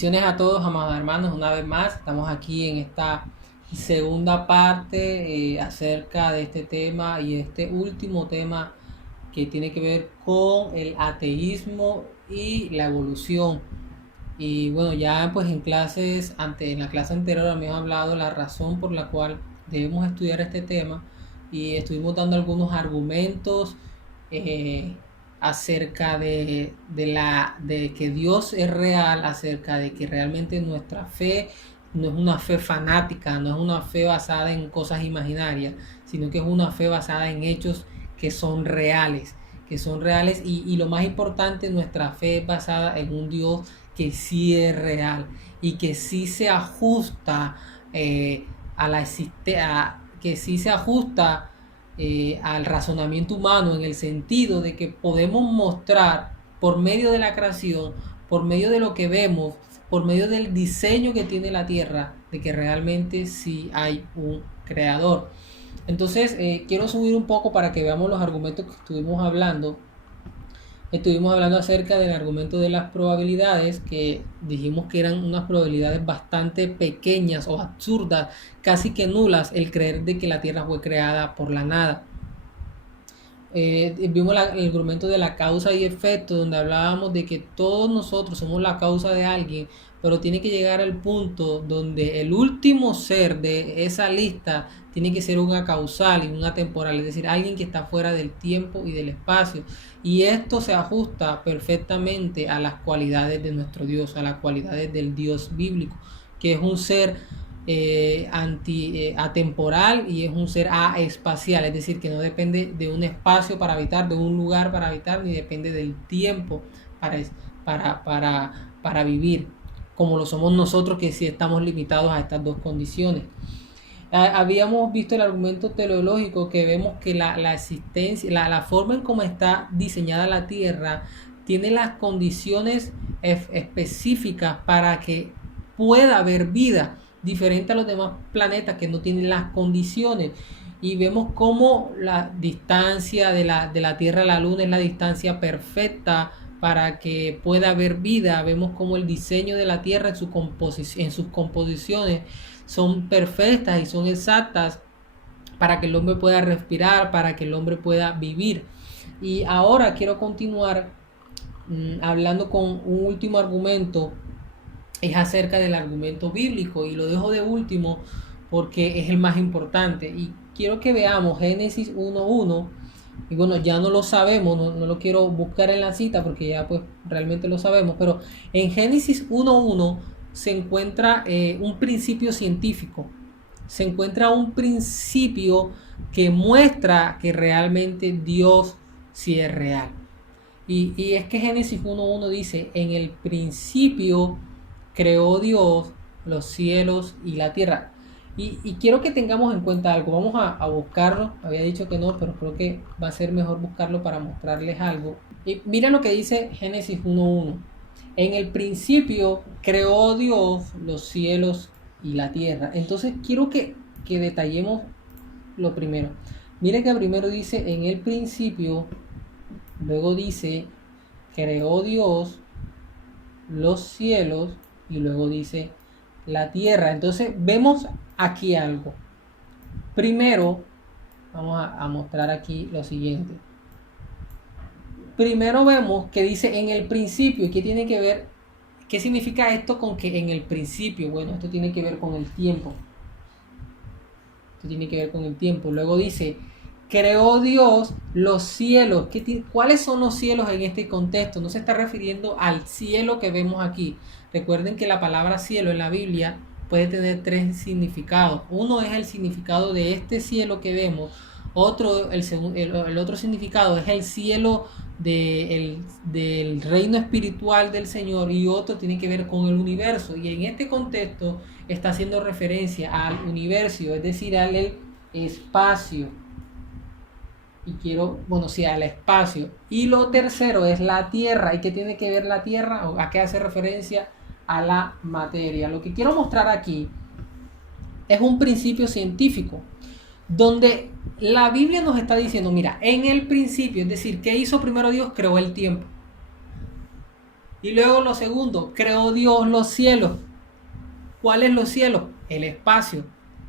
Bendiciones a todos, amados hermanos, una vez más. Estamos aquí en esta segunda parte acerca de este tema y este último tema que tiene que ver con el ateísmo y la evolución. Y bueno, ya pues en la clase anterior habíamos hablado la razón por la cual debemos estudiar este tema y estuvimos dando algunos argumentos eh, acerca de que Dios es real, acerca de que realmente nuestra fe no es una fe fanática, no es una fe basada en cosas imaginarias, sino que es una fe basada en hechos que son reales, y lo más importante, nuestra fe es basada en un Dios que sí es real y que sí se ajusta a la que sí se ajusta al razonamiento humano, en el sentido de que podemos mostrar por medio de la creación, por medio de lo que vemos, por medio del diseño que tiene la tierra, de que realmente sí hay un creador. Entonces, quiero subir un poco para que veamos los argumentos que estuvimos hablando. Estuvimos hablando acerca del argumento de las probabilidades, que dijimos que eran unas probabilidades bastante pequeñas o absurdas, casi que nulas, el creer de que la Tierra fue creada por la nada. Vimos el argumento de la causa y efecto, donde hablábamos de que todos nosotros somos la causa de alguien, pero tiene que llegar al punto donde el último ser de esa lista tiene que ser una causal y una temporal, es decir, alguien que está fuera del tiempo y del espacio. Y esto se ajusta perfectamente a las cualidades de nuestro Dios, a las cualidades del Dios bíblico, que es un ser atemporal y es un ser aespacial, es decir, que no depende de un espacio para habitar, de un lugar para habitar, ni depende del tiempo para, para vivir, como lo somos nosotros, que sí estamos limitados a estas dos condiciones. Habíamos visto el argumento teleológico, que vemos que la existencia, la forma en cómo está diseñada la Tierra tiene las condiciones específicas para que pueda haber vida, diferente a los demás planetas que no tienen las condiciones. Y vemos cómo la distancia de la Tierra a la Luna es la distancia perfecta para que pueda haber vida. Vemos cómo el diseño de la Tierra en sus composiciones son perfectas y son exactas para que el hombre pueda respirar, para que el hombre pueda vivir. Y ahora quiero continuar hablando con un último argumento, es acerca del argumento bíblico, y lo dejo de último porque es el más importante. Y quiero que veamos Génesis 1:1. Y bueno, ya no lo sabemos, no lo quiero buscar en la cita porque ya pues realmente lo sabemos, pero en Génesis 1:1 se encuentra un principio científico, se encuentra un principio que muestra que realmente Dios sí es real. Y es que Génesis 1:1 dice: en el principio creó Dios los cielos y la tierra. Y quiero que tengamos en cuenta algo. Vamos a buscarlo. Había dicho que no, pero creo que va a ser mejor buscarlo para mostrarles algo. Y mira lo que dice Génesis 1:1. En el principio creó Dios los cielos y la tierra. Entonces quiero que detallemos lo primero. Mira que primero dice en el principio, luego dice creó Dios los cielos y luego dice la tierra. Entonces vemos aquí algo. Primero vamos a mostrar aquí lo siguiente. Primero vemos que dice en el principio. ¿Qué tiene que ver? ¿Qué significa esto con que en el principio? Bueno, esto tiene que ver con el tiempo. Esto tiene que ver con el tiempo. Luego dice creó Dios los cielos. ¿Cuáles son los cielos en este contexto? No se está refiriendo al cielo que vemos aquí. Recuerden que la palabra cielo en la Biblia puede tener tres significados. Uno es el significado de este cielo que vemos. El otro significado es el cielo del reino espiritual del Señor, y otro tiene que ver con el universo. Y en este contexto está haciendo referencia al universo, es decir, al espacio. Al espacio. Y lo tercero es la tierra. ¿Y qué tiene que ver la tierra? ¿A qué hace referencia? A la materia. Lo que quiero mostrar aquí es un principio científico, donde la Biblia nos está diciendo, mira, en el principio, es decir, ¿qué hizo primero Dios? Creó el tiempo. Y luego lo segundo, creó Dios los cielos. ¿Cuáles los cielos? El espacio,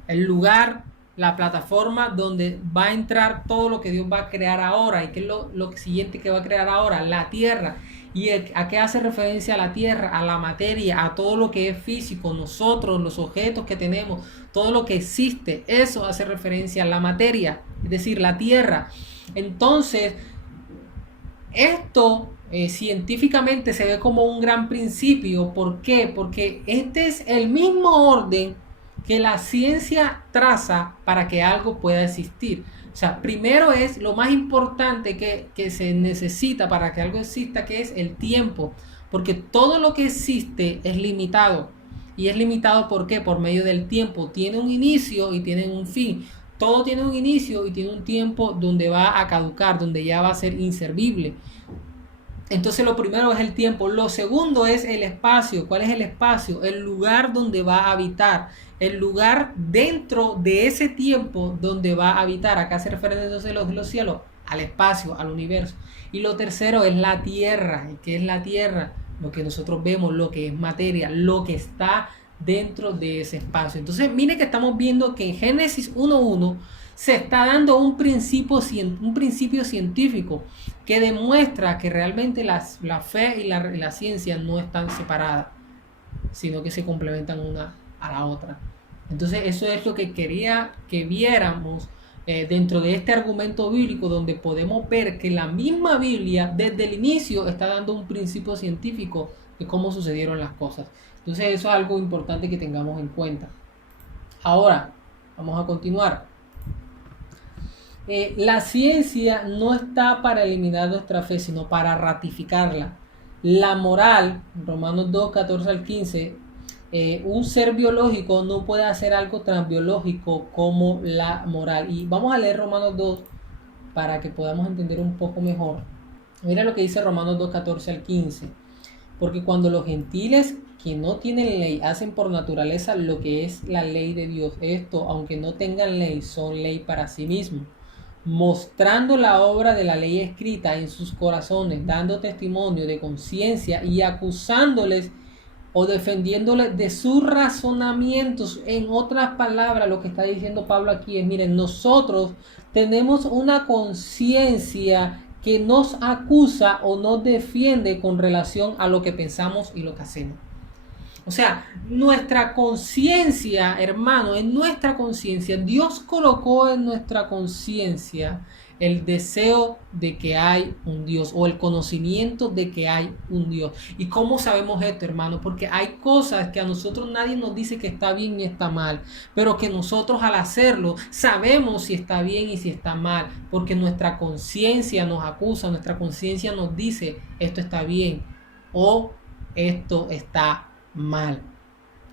el lugar, la plataforma donde va a entrar todo lo que Dios va a crear ahora. ¿Y qué es lo siguiente que va a crear ahora? La tierra. ¿Y a qué hace referencia la tierra? A la materia, a todo lo que es físico, nosotros, los objetos que tenemos, todo lo que existe. Eso hace referencia a la materia, es decir, la tierra. Entonces, esto científicamente se ve como un gran principio. ¿Por qué? Porque este es el mismo orden que la ciencia traza para que algo pueda existir. O sea, primero es lo más importante que se necesita para que algo exista, que es el tiempo. Porque todo lo que existe es limitado. ¿Y es limitado por qué? Por medio del tiempo. Tiene un inicio y tiene un fin. Todo tiene un inicio y tiene un tiempo donde va a caducar, donde ya va a ser inservible. Entonces lo primero es el tiempo. Lo segundo es el espacio. ¿Cuál es el espacio? El lugar donde va a habitar. El lugar dentro de ese tiempo donde va a habitar. Acá se refieren entonces los cielos al espacio, al universo. Y lo tercero es la tierra. ¿Y qué es la tierra? Lo que nosotros vemos, lo que es materia, lo que está dentro de ese espacio. Entonces, mire que estamos viendo que en Génesis 1:1 se está dando un principio científico que demuestra que realmente la fe y la ciencia no están separadas, sino que se complementan una a la otra. Entonces, eso es lo que quería que viéramos dentro de este argumento bíblico, donde podemos ver que la misma Biblia desde el inicio está dando un principio científico de cómo sucedieron las cosas. Entonces eso es algo importante que tengamos en cuenta. Ahora, vamos a continuar. La ciencia no está para eliminar nuestra fe, sino para ratificarla. La moral, Romanos 2, 14 al 15, un ser biológico no puede hacer algo tan biológico como la moral. Y vamos a leer Romanos 2 para que podamos entender un poco mejor. Mira lo que dice Romanos 2, 14 al 15. Porque cuando los gentiles que no tienen ley hacen por naturaleza lo que es la ley de Dios, esto, aunque no tengan ley, son ley para sí mismos, mostrando la obra de la ley escrita en sus corazones, dando testimonio de conciencia y acusándoles o defendiéndoles de sus razonamientos. En otras palabras, lo que está diciendo Pablo aquí es, miren, nosotros tenemos una conciencia que nos acusa o nos defiende con relación a lo que pensamos y lo que hacemos. O sea, nuestra conciencia, hermano, en nuestra conciencia, Dios colocó en nuestra conciencia el deseo de que hay un Dios o el conocimiento de que hay un Dios. ¿Y cómo sabemos esto, hermano? Porque hay cosas que a nosotros nadie nos dice que está bien y está mal, pero que nosotros al hacerlo sabemos si está bien y si está mal, porque nuestra conciencia nos acusa, nuestra conciencia nos dice esto está bien o esto está mal.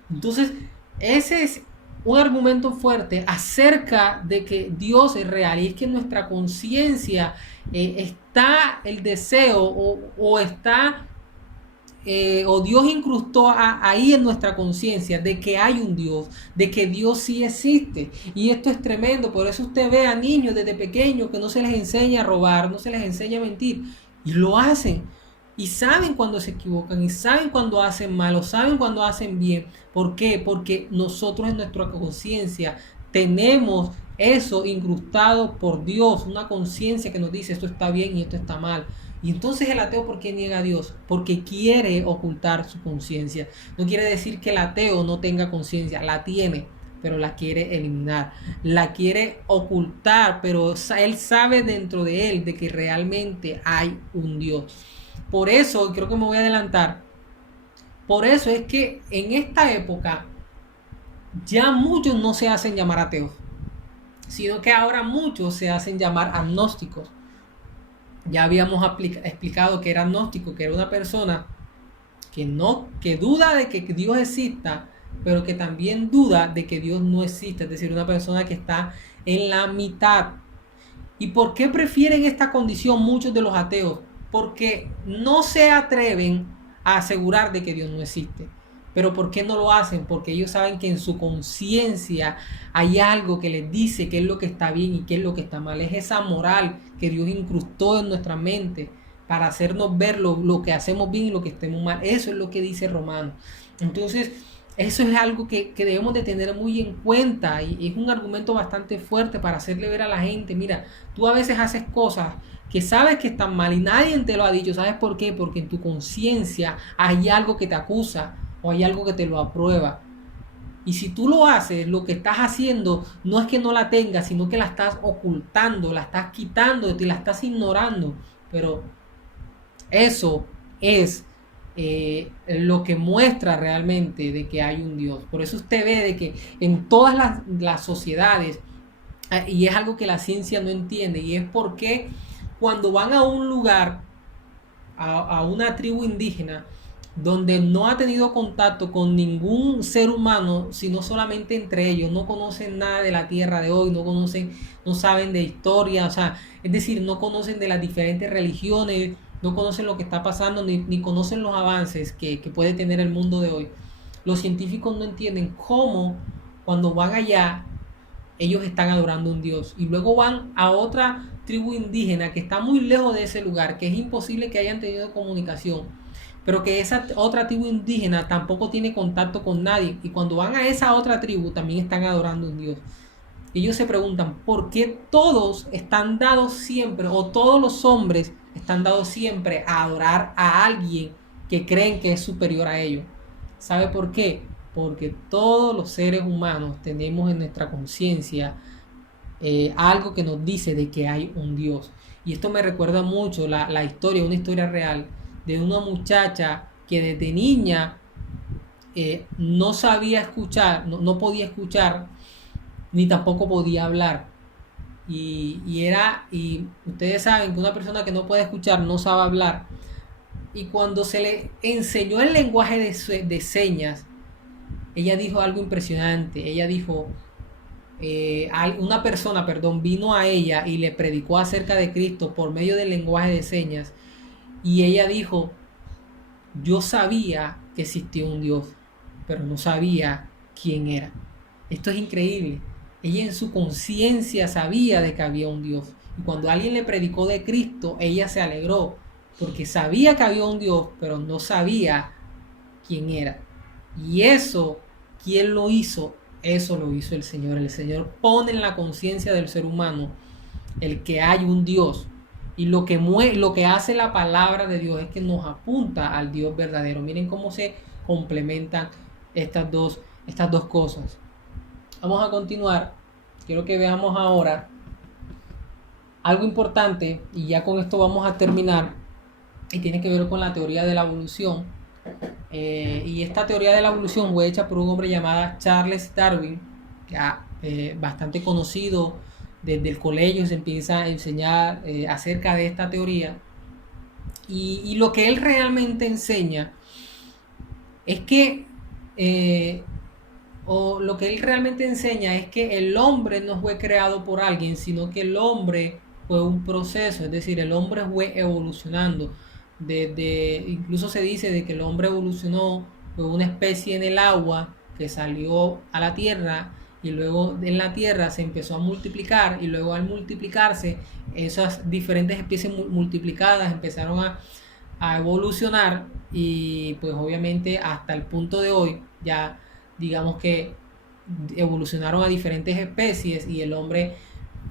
Entonces, ese es un argumento fuerte acerca de que Dios es real, y es que en nuestra conciencia está el deseo o está o Dios incrustó ahí en nuestra conciencia de que hay un Dios, de que Dios sí existe. Y esto es tremendo. Por eso usted ve a niños desde pequeños que no se les enseña a robar, no se les enseña a mentir, y lo hacen. Y saben cuando se equivocan, y saben cuando hacen mal, o saben cuando hacen bien. ¿Por qué? Porque nosotros en nuestra conciencia tenemos eso incrustado por Dios, una conciencia que nos dice esto está bien y esto está mal. Y entonces el ateo, ¿por qué niega a Dios? Porque quiere ocultar su conciencia. No quiere decir que el ateo no tenga conciencia, la tiene, pero la quiere eliminar, la quiere ocultar, pero él sabe dentro de él de que realmente hay un Dios. Por eso, creo que me voy a adelantar, por eso es que en esta época ya muchos no se hacen llamar ateos, sino que ahora muchos se hacen llamar agnósticos. Ya habíamos explicado que era agnóstico, que era una persona que duda de que Dios exista, pero que también duda de que Dios no existe, es decir, una persona que está en la mitad. ¿Y por qué prefieren esta condición muchos de los ateos? Porque no se atreven a asegurar de que Dios no existe. ¿Pero por qué no lo hacen? Porque ellos saben que en su conciencia hay algo que les dice qué es lo que está bien y qué es lo que está mal. Es esa moral que Dios incrustó en nuestra mente para hacernos ver lo que hacemos bien y lo que estemos mal. Eso es lo que dice Romano. Entonces, eso es algo que debemos de tener muy en cuenta y es un argumento bastante fuerte para hacerle ver a la gente, mira, tú a veces haces cosas que sabes que están mal y nadie te lo ha dicho. ¿Sabes por qué? Porque en tu conciencia hay algo que te acusa o hay algo que te lo aprueba. Y si tú lo haces, lo que estás haciendo no es que no la tengas, sino que la estás ocultando, la estás quitando de ti, la estás ignorando. Pero eso es lo que muestra realmente de que hay un Dios. Por eso usted ve de que en todas las sociedades, y es algo que la ciencia no entiende, y es porque cuando van a un lugar, a una tribu indígena, donde no ha tenido contacto con ningún ser humano, sino solamente entre ellos, no conocen nada de la tierra de hoy, no conocen, no saben de historia, o sea, es decir, no conocen de las diferentes religiones, no conocen lo que está pasando, ni conocen los avances que puede tener el mundo de hoy. Los científicos no entienden cómo cuando van allá ellos están adorando a un Dios y luego van a otra tribu indígena que está muy lejos de ese lugar, que es imposible que hayan tenido comunicación, pero que esa otra tribu indígena tampoco tiene contacto con nadie, y cuando van a esa otra tribu también están adorando a un Dios. Ellos se preguntan por qué todos están dados siempre, o todos los hombres están dados siempre a adorar a alguien que creen que es superior a ellos. ¿Sabe por qué? Porque todos los seres humanos tenemos en nuestra conciencia algo que nos dice de que hay un Dios. Y esto me recuerda mucho la historia, una historia real, de una muchacha que desde niña no sabía escuchar, no podía escuchar, ni tampoco podía hablar. Y ustedes saben que una persona que no puede escuchar no sabe hablar. Y cuando se le enseñó el lenguaje de señas, ella dijo algo impresionante. Ella dijo, una persona, perdón, vino a ella y le predicó acerca de Cristo por medio del lenguaje de señas. Y ella dijo, yo sabía que existía un Dios, pero no sabía quién era. Esto es increíble. Ella en su conciencia sabía de que había un Dios. Y cuando alguien le predicó de Cristo, ella se alegró, porque sabía que había un Dios, pero no sabía quién era. Y eso, ¿quién lo hizo? Eso lo hizo el Señor. El Señor pone en la conciencia del ser humano el que hay un Dios. Y lo que hace la palabra de Dios es que nos apunta al Dios verdadero. Miren cómo se complementan estas dos cosas. Vamos a continuar. Quiero que veamos ahora algo importante, y ya con esto vamos a terminar, y tiene que ver con la teoría de la evolución. Y esta teoría de la evolución fue hecha por un hombre llamado Charles Darwin, ya bastante conocido. Desde el colegio se empieza a enseñar acerca de esta teoría, y lo que él realmente enseña es que lo que él realmente enseña es que el hombre no fue creado por alguien, sino que el hombre fue un proceso, es decir, el hombre fue evolucionando. Incluso se dice de que el hombre evolucionó, fue una especie en el agua que salió a la tierra, y luego en la tierra se empezó a multiplicar, y luego al multiplicarse esas diferentes especies multiplicadas empezaron a evolucionar, y pues obviamente hasta el punto de hoy ya digamos que evolucionaron a diferentes especies, y el hombre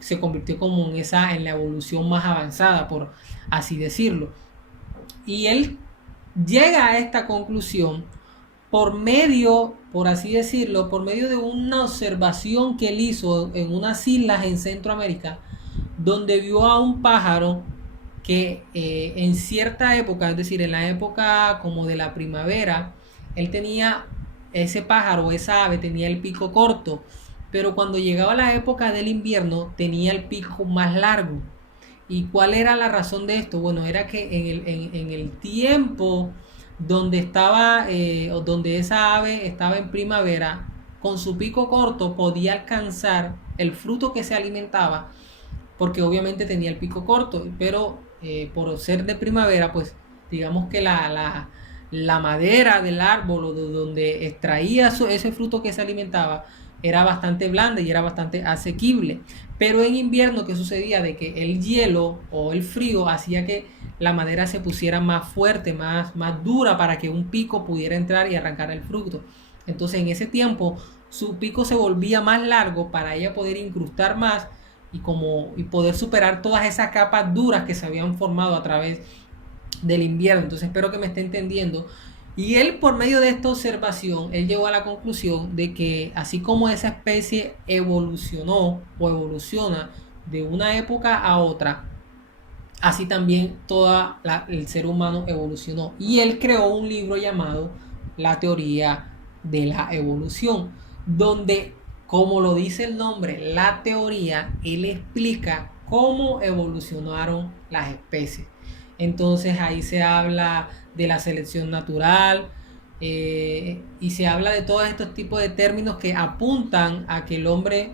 se convirtió como en la evolución más avanzada, por así decirlo. Y él llega a esta conclusión por así decirlo, por medio de una observación que él hizo en unas islas en Centroamérica, donde vio a un pájaro que en cierta época, es decir, en la época como de la primavera, ese pájaro, esa ave tenía el pico corto, pero cuando llegaba la época del invierno tenía el pico más largo. ¿Y cuál era la razón de esto? Bueno, era que en el tiempo donde donde esa ave estaba en primavera, con su pico corto podía alcanzar el fruto que se alimentaba, porque obviamente tenía el pico corto, pero por ser de primavera, pues digamos que la madera del árbol o de donde extraía ese fruto que se alimentaba era bastante blanda y era bastante asequible. Pero en invierno, ¿qué sucedía? De que el hielo o el frío hacía que la madera se pusiera más fuerte, más dura para que un pico pudiera entrar y arrancar el fruto. Entonces en ese tiempo su pico se volvía más largo para ella poder incrustar más y poder superar todas esas capas duras que se habían formado a través del invierno. Entonces espero que me esté entendiendo. Y él, por medio de esta observación, él llegó a la conclusión de que así como esa especie evolucionó o evoluciona de una época a otra, así también el ser humano evolucionó. Y él creó un libro llamado La teoría de la evolución, donde, como lo dice el nombre, la teoría, él explica cómo evolucionaron las especies. Entonces ahí se habla de la selección natural, y se habla de todos estos tipos de términos que apuntan a que el hombre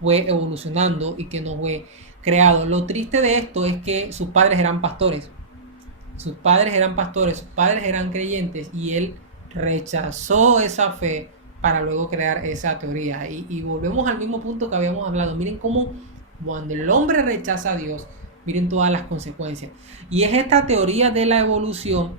fue evolucionando y que no fue creado. Lo triste de esto es que sus padres eran pastores. Sus padres eran creyentes y él rechazó esa fe para luego crear esa teoría. Y volvemos al mismo punto que habíamos hablado. Miren cómo cuando el hombre rechaza a Dios, miren todas las consecuencias. Y es esta teoría de la evolución,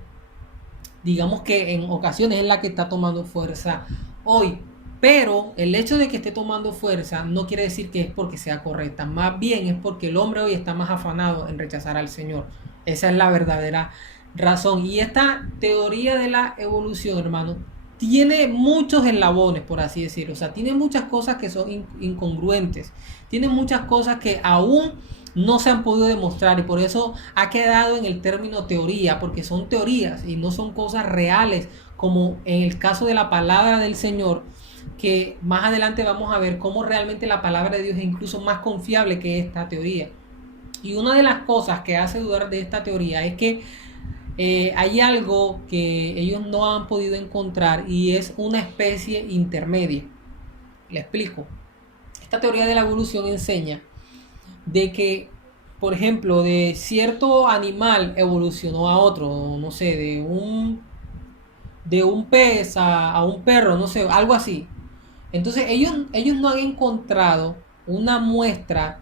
digamos que en ocasiones es la que está tomando fuerza hoy. Pero el hecho de que esté tomando fuerza no quiere decir que es porque sea correcta. Más bien es porque el hombre hoy está más afanado en rechazar al Señor. Esa es la verdadera razón. Y esta teoría de la evolución, hermano, tiene muchos eslabones, por así decirlo. O sea, tiene muchas cosas que son incongruentes. Tiene muchas cosas que aún no se han podido demostrar y por eso ha quedado en el término teoría, porque son teorías y no son cosas reales, como en el caso de la palabra del Señor, que más adelante vamos a ver cómo realmente la palabra de Dios es incluso más confiable que esta teoría. Y una de las cosas que hace dudar de esta teoría es que hay algo que ellos no han podido encontrar y es una especie intermedia. Le explico. Esta teoría de la evolución enseña de que, por ejemplo, de cierto animal evolucionó a otro, no sé, de un pez a un perro, no sé, algo así. Entonces ellos no han encontrado una muestra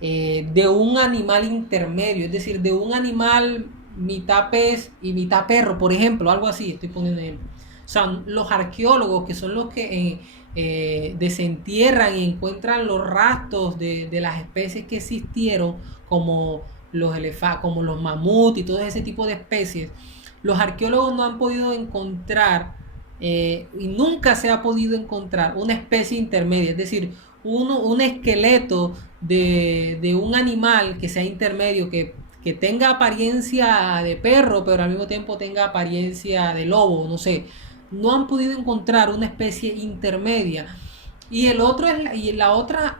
de un animal intermedio, es decir, de un animal mitad pez y mitad perro, por ejemplo, algo así, estoy poniendo ejemplo. O sea, los arqueólogos, que son los que desentierran y encuentran los rastros de las especies que existieron, como los elefantes, como los mamuts y todo ese tipo de especies, los arqueólogos no han podido encontrar, y nunca se ha podido encontrar una especie intermedia, es decir, un esqueleto de un animal que sea intermedio, que tenga apariencia de perro, pero al mismo tiempo tenga apariencia de lobo, no sé. No han podido encontrar una especie intermedia. Y el otro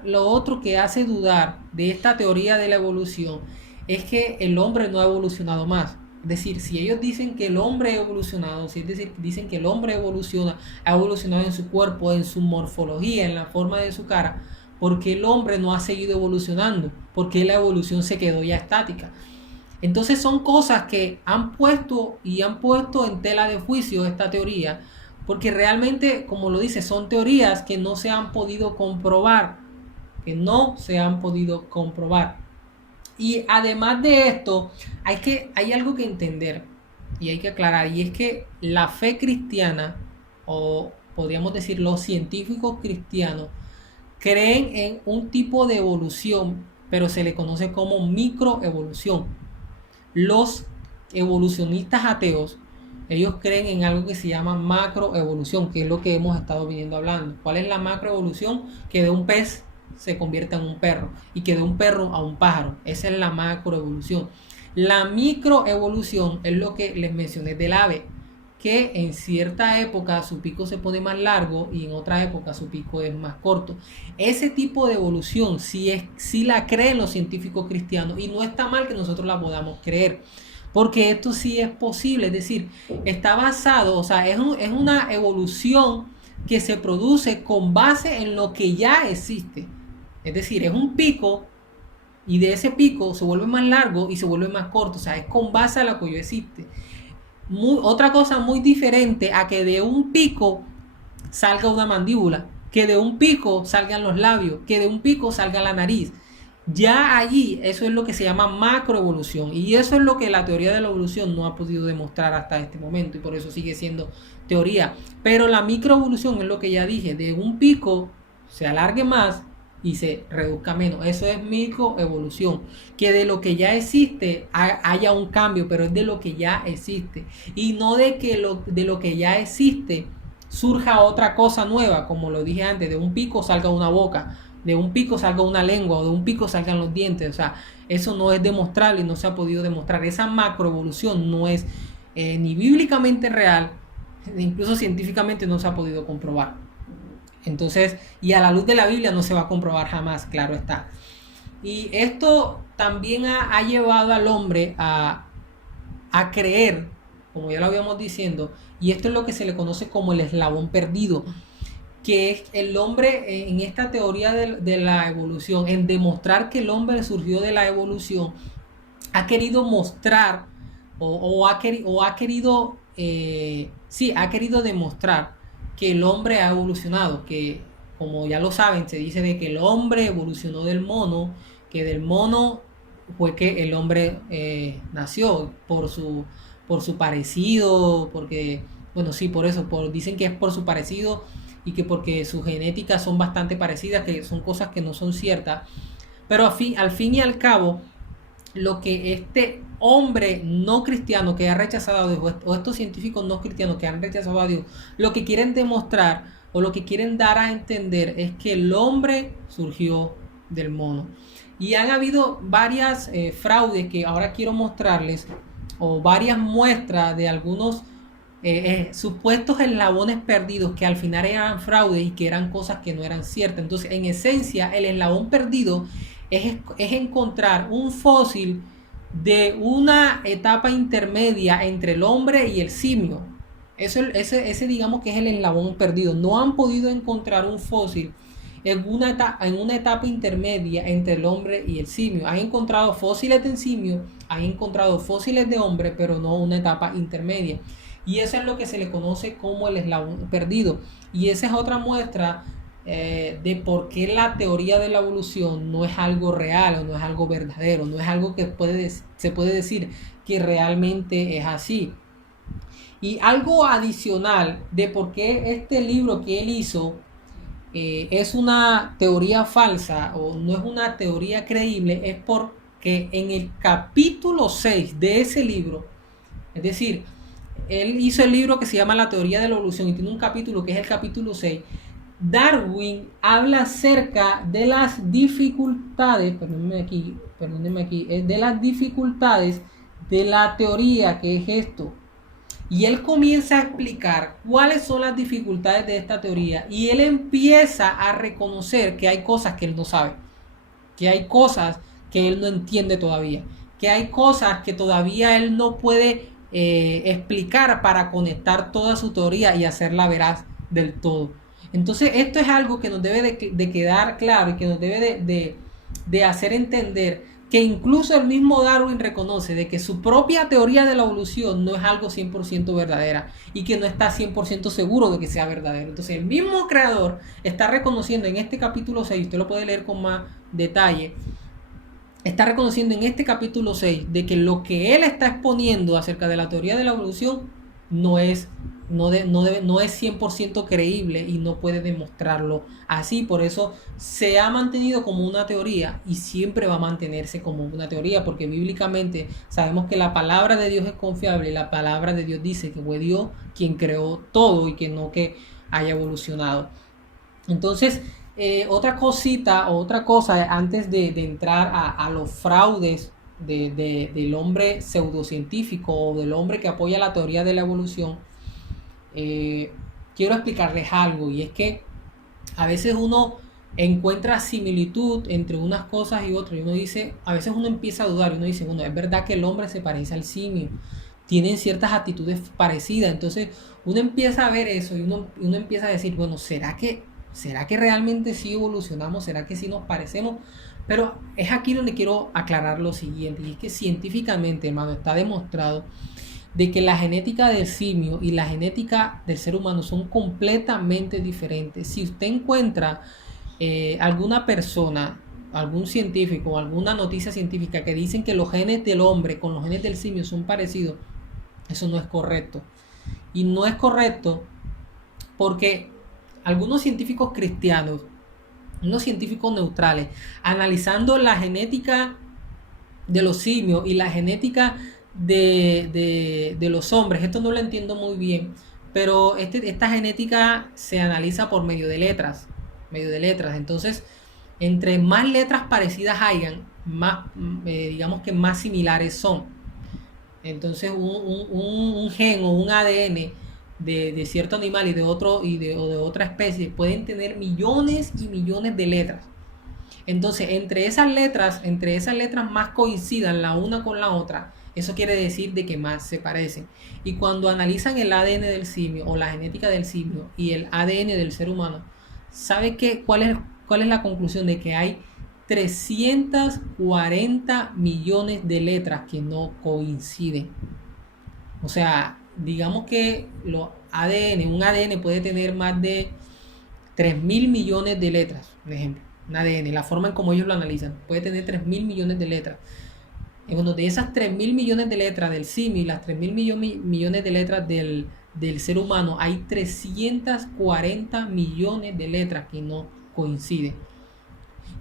lo otro que hace dudar de esta teoría de la evolución es que el hombre no ha evolucionado más. Es decir, si ellos dicen que el hombre ha evolucionado, si es decir, dicen que el hombre ha evolucionado en su cuerpo, en su morfología, en la forma de su cara, ¿por qué el hombre no ha seguido evolucionando? ¿Por qué la evolución se quedó ya estática? Entonces son cosas que han puesto en tela de juicio esta teoría, porque realmente, como lo dice, son teorías que no se han podido comprobar, Y además de esto, hay algo que entender y hay que aclarar, y es que la fe cristiana, o podríamos decir los científicos cristianos, creen en un tipo de evolución, pero se le conoce como microevolución. Los evolucionistas ateos, ellos creen en algo que se llama macroevolución, que es lo que hemos estado viniendo hablando. ¿Cuál es la macroevolución? Que de un pez se convierta en un perro y que de un perro a un pájaro. Esa es la macroevolución. La microevolución es lo que les mencioné del ave, que en cierta época su pico se pone más largo y en otra época su pico es más corto. Ese tipo de evolución sí la creen los científicos cristianos, y no está mal que nosotros la podamos creer, porque esto sí es posible. Es decir, está basado, o sea, es una evolución que se produce con base en lo que ya existe. Es decir, es un pico y de ese pico se vuelve más largo y se vuelve más corto. O sea, es con base a lo que ya existe. Otra cosa muy diferente a que de un pico salga una mandíbula, que de un pico salgan los labios, que de un pico salga la nariz. Ya allí, eso es lo que se llama macroevolución. Y eso es lo que la teoría de la evolución no ha podido demostrar hasta este momento. Y por eso sigue siendo teoría. Pero la microevolución es lo que ya dije. De un pico se alargue más y se reduzca menos. Eso es microevolución. Que de lo que ya existe haya un cambio, pero es de lo que ya existe. Y no de que de lo que ya existe surja otra cosa nueva. Como lo dije antes, de un pico salga una boca, de un pico salga una lengua o de un pico salgan los dientes. O sea, eso no es demostrable y no se ha podido demostrar. Esa macroevolución no es ni bíblicamente real, incluso científicamente no se ha podido comprobar. Entonces, y a la luz de la Biblia no se va a comprobar jamás, claro está. Y esto también ha llevado al hombre a creer, como ya lo habíamos diciendo, y esto es lo que se le conoce como el eslabón perdido, que es el hombre en esta teoría de la evolución, en demostrar que el hombre surgió de la evolución, ha querido mostrar ha querido, sí, ha querido demostrar que el hombre ha evolucionado, que como ya lo saben, se dice de que el hombre evolucionó del mono, que del mono fue que el hombre nació por su parecido, porque, bueno, sí, por eso, dicen que es por su parecido y que porque sus genéticas son bastante parecidas, que son cosas que no son ciertas, pero al fin y al cabo, lo que este hombre no cristiano que ha rechazado a Dios, o estos científicos no cristianos que han rechazado a Dios, lo que quieren demostrar o lo que quieren dar a entender es que el hombre surgió del mono. Y han habido varias fraudes que ahora quiero mostrarles, o varias muestras de algunos supuestos eslabones perdidos que al final eran fraudes y que eran cosas que no eran ciertas. Entonces, en esencia, el eslabón perdido es encontrar un fósil de una etapa intermedia entre el hombre y el simio. Ese digamos que es el eslabón perdido. No han podido encontrar un fósil en una etapa intermedia entre el hombre y el simio. Han encontrado fósiles de simio, han encontrado fósiles de hombre, pero no una etapa intermedia. Y eso es lo que se le conoce como el eslabón perdido. Y esa es otra muestra de por qué la teoría de la evolución no es algo real o no es algo verdadero, no es algo que se puede decir que realmente es así. Y algo adicional de por qué este libro que él hizo es una teoría falsa o no es una teoría creíble, es porque en el capítulo 6 de ese libro, es decir, él hizo el libro que se llama La teoría de la evolución y tiene un capítulo que es el capítulo 6. Darwin habla acerca de las dificultades, perdónenme aquí, de las dificultades de la teoría, que es esto. Y él comienza a explicar cuáles son las dificultades de esta teoría y él empieza a reconocer que hay cosas que él no sabe, que hay cosas que él no entiende todavía, que hay cosas que todavía él no puede explicar para conectar toda su teoría y hacerla veraz del todo. Entonces esto es algo que nos debe de quedar claro y que nos debe de hacer entender que incluso el mismo Darwin reconoce de que su propia teoría de la evolución no es algo 100% verdadera y que no está 100% seguro de que sea verdadero. Entonces el mismo creador está reconociendo en este capítulo 6, usted lo puede leer con más detalle, está reconociendo en este capítulo 6 de que lo que él está exponiendo acerca de la teoría de la evolución no es 100% creíble y no puede demostrarlo así. Por eso se ha mantenido como una teoría y siempre va a mantenerse como una teoría, porque bíblicamente sabemos que la palabra de Dios es confiable y la palabra de Dios dice que fue Dios quien creó todo y que no que haya evolucionado. Entonces, otra cosa antes de entrar a los fraudes del hombre pseudocientífico o del hombre que apoya la teoría de la evolución, quiero explicarles algo, y es que a veces uno encuentra similitud entre unas cosas y otras, y uno dice, a veces uno empieza a dudar y uno dice, bueno, es verdad que el hombre se parece al simio, tienen ciertas actitudes parecidas. Entonces uno empieza a ver eso y uno empieza a decir, bueno, ¿será que realmente sí evolucionamos? ¿Será que sí nos parecemos? Pero es aquí donde quiero aclarar lo siguiente, y es que científicamente, hermano, está demostrado de que la genética del simio y la genética del ser humano son completamente diferentes. Si usted encuentra alguna persona algún científico o alguna noticia científica que dicen que los genes del hombre con los genes del simio son parecidos, eso no es correcto. Y no es correcto porque algunos científicos cristianos, unos científicos neutrales, analizando la genética de los simios y la genética de los hombres, esto no lo entiendo muy bien, pero esta genética se analiza por medio de letras. Entonces, entre más letras parecidas hayan, más, digamos que más similares son. Entonces, un gen o un ADN de cierto animal o de otra especie pueden tener millones y millones de letras. Entonces, entre esas letras más coincidan la una con la otra, eso quiere decir de que más se parecen. Y cuando analizan el ADN del simio o la genética del simio y el ADN del ser humano, ¿sabe cuál es la conclusión? De que hay 340 millones de letras que no coinciden. O sea, digamos que un ADN puede tener más de 3.000 millones de letras, por ejemplo. Un ADN, la forma en como ellos lo analizan, puede tener 3.000 millones de letras. Y bueno, de esas 3.000 millones de letras del simio y las 3.000 millones de letras del ser humano, hay 340 millones de letras que no coinciden.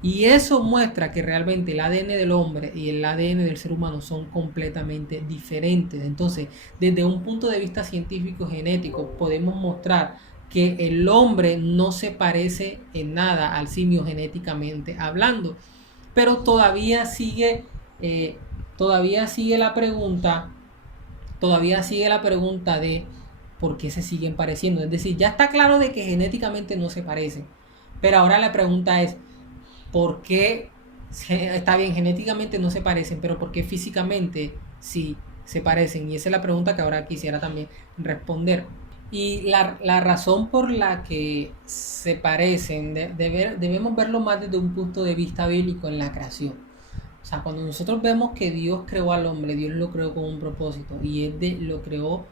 Y eso muestra que realmente el ADN del hombre y el ADN del ser humano son completamente diferentes. Entonces, desde un punto de vista científico genético, podemos mostrar que el hombre no se parece en nada al simio genéticamente hablando. Pero todavía sigue la pregunta de por qué se siguen pareciendo. Es decir, ya está claro de que genéticamente no se parecen. Pero ahora la pregunta es, ¿por qué? Está bien, genéticamente no se parecen, pero ¿por qué físicamente sí se parecen? Y esa es la pregunta que ahora quisiera también responder. Y la razón por la que se parecen, debemos verlo más desde un punto de vista bíblico en la creación. O sea, cuando nosotros vemos que Dios creó al hombre, Dios lo creó con un propósito. Y lo creó,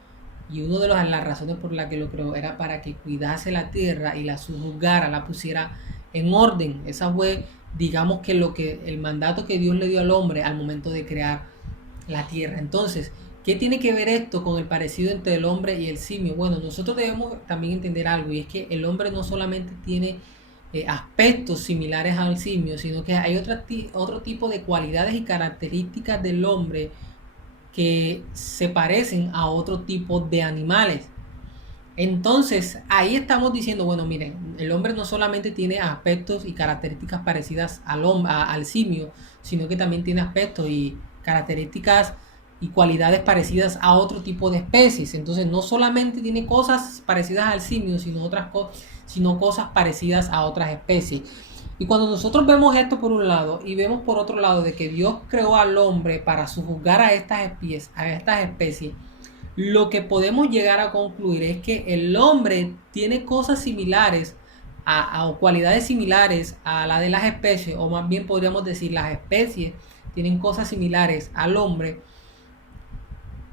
y una de las razones por la que lo creó era para que cuidase la tierra y la sojuzgara, la pusiera en orden. Esa fue, digamos que el mandato que Dios le dio al hombre al momento de crear la tierra. Entonces, ¿qué tiene que ver esto con el parecido entre el hombre y el simio? Bueno, nosotros debemos también entender algo, y es que el hombre no solamente tiene aspectos similares al simio, sino que hay otro tipo de cualidades y características del hombre que se parecen a otro tipo de animales. Entonces, ahí estamos diciendo, bueno, miren, el hombre no solamente tiene aspectos y características parecidas al simio, sino que también tiene aspectos y características y cualidades parecidas a otro tipo de especies. Entonces, no solamente tiene cosas parecidas al simio, sino cosas parecidas a otras especies. Y cuando nosotros vemos esto por un lado y vemos por otro lado de que Dios creó al hombre para sojuzgar a estas especies, lo que podemos llegar a concluir es que el hombre tiene cosas similares o cualidades similares a la de las especies, o más bien podríamos decir las especies tienen cosas similares al hombre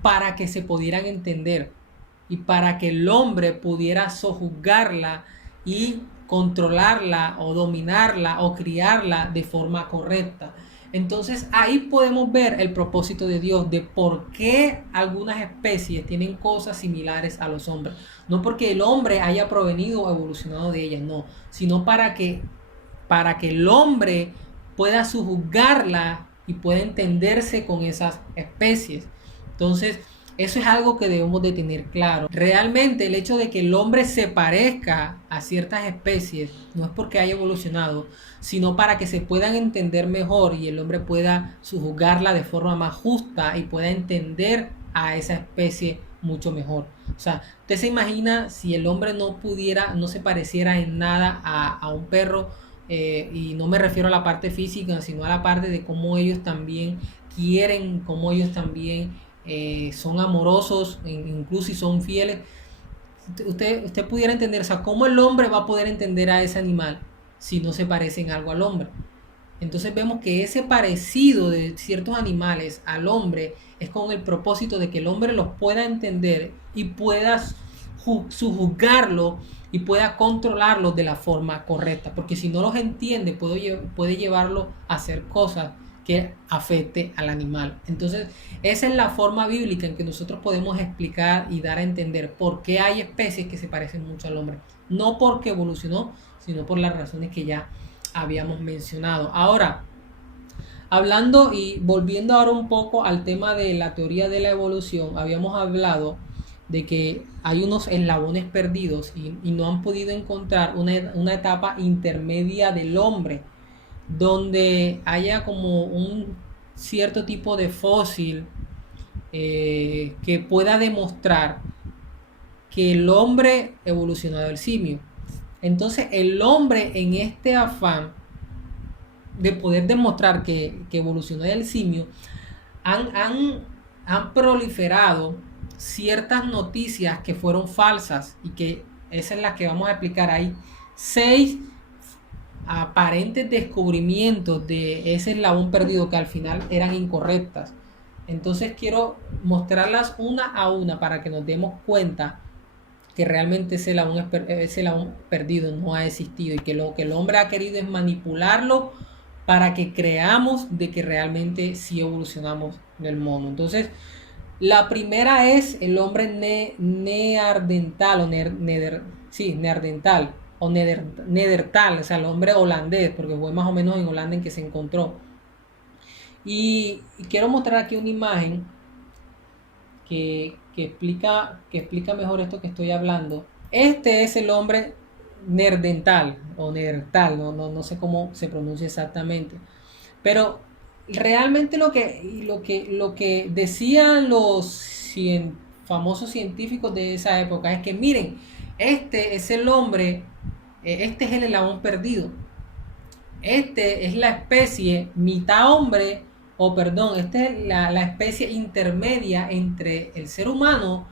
para que se pudieran entender y para que el hombre pudiera sojuzgarla y controlarla o dominarla o criarla de forma correcta. Entonces ahí podemos ver el propósito de Dios de por qué algunas especies tienen cosas similares a los hombres. No porque el hombre haya provenido o evolucionado de ellas, no, sino para que el hombre pueda sojuzgarla y pueda entenderse con esas especies. Entonces, eso es algo que debemos de tener claro. Realmente el hecho de que el hombre se parezca a ciertas especies no es porque haya evolucionado, sino para que se puedan entender mejor y el hombre pueda sojuzgarla de forma más justa y pueda entender a esa especie mucho mejor. O sea, usted se imagina si el hombre no se pareciera en nada a un perro, y no me refiero a la parte física, sino a la parte de cómo ellos también quieren, cómo ellos también son amorosos, incluso si son fieles. Usted pudiera entender, o sea, cómo el hombre va a poder entender a ese animal si no se parece en algo al hombre. Entonces vemos que ese parecido de ciertos animales al hombre es con el propósito de que el hombre los pueda entender y pueda sujuzgarlo y pueda controlarlo de la forma correcta, porque si no los entiende puede llevarlo a hacer cosas que afecte al animal. Entonces esa es la forma bíblica en que nosotros podemos explicar y dar a entender por qué hay especies que se parecen mucho al hombre, no porque evolucionó, sino por las razones que ya habíamos mencionado. Ahora, hablando y volviendo ahora un poco al tema de la teoría de la evolución, habíamos hablado de que hay unos eslabones perdidos y no han podido encontrar una etapa intermedia del hombre donde haya como un cierto tipo de fósil que pueda demostrar que el hombre evolucionó del simio. Entonces el hombre, en este afán de poder demostrar que evolucionó del simio, han proliferado ciertas noticias que fueron falsas, y que esa es la que vamos a explicar. Hay 6 aparentes descubrimientos de ese eslabón perdido que al final eran incorrectas. Entonces quiero mostrarlas una a una para que nos demos cuenta que realmente ese eslabón perdido no ha existido, y que lo que el hombre ha querido es manipularlo para que creamos de que realmente sí evolucionamos del mono. Entonces, la primera es el hombre neandertal o neandertal, o sea, el hombre holandés, porque fue más o menos en Holanda en que se encontró. Y quiero mostrar aquí una imagen que explica mejor esto que estoy hablando. Este es el hombre neandertal o neandertal, no sé cómo se pronuncia exactamente, pero realmente lo que decían los famosos científicos de esa época es que miren, este es el hombre, este es el eslabón perdido, este es la especie mitad hombre, o perdón, esta es la especie intermedia entre el ser humano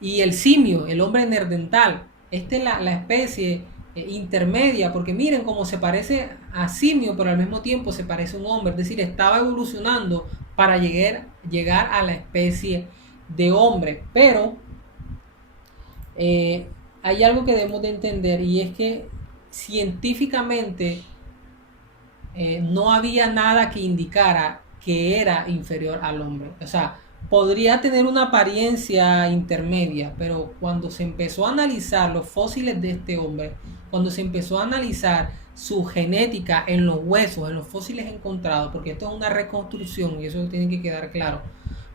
y el simio, el hombre neandertal. Esta es la especie intermedia, porque miren cómo se parece a simio, pero al mismo tiempo se parece a un hombre. Es decir, estaba evolucionando para llegar a la especie de hombre. Pero hay algo que debemos de entender, y es que científicamente no había nada que indicara que era inferior al hombre. O sea, podría tener una apariencia intermedia, pero cuando se empezó a analizar los fósiles de este hombre, cuando se empezó a analizar su genética en los huesos, en los fósiles encontrados, porque esto es una reconstrucción y eso tiene que quedar claro,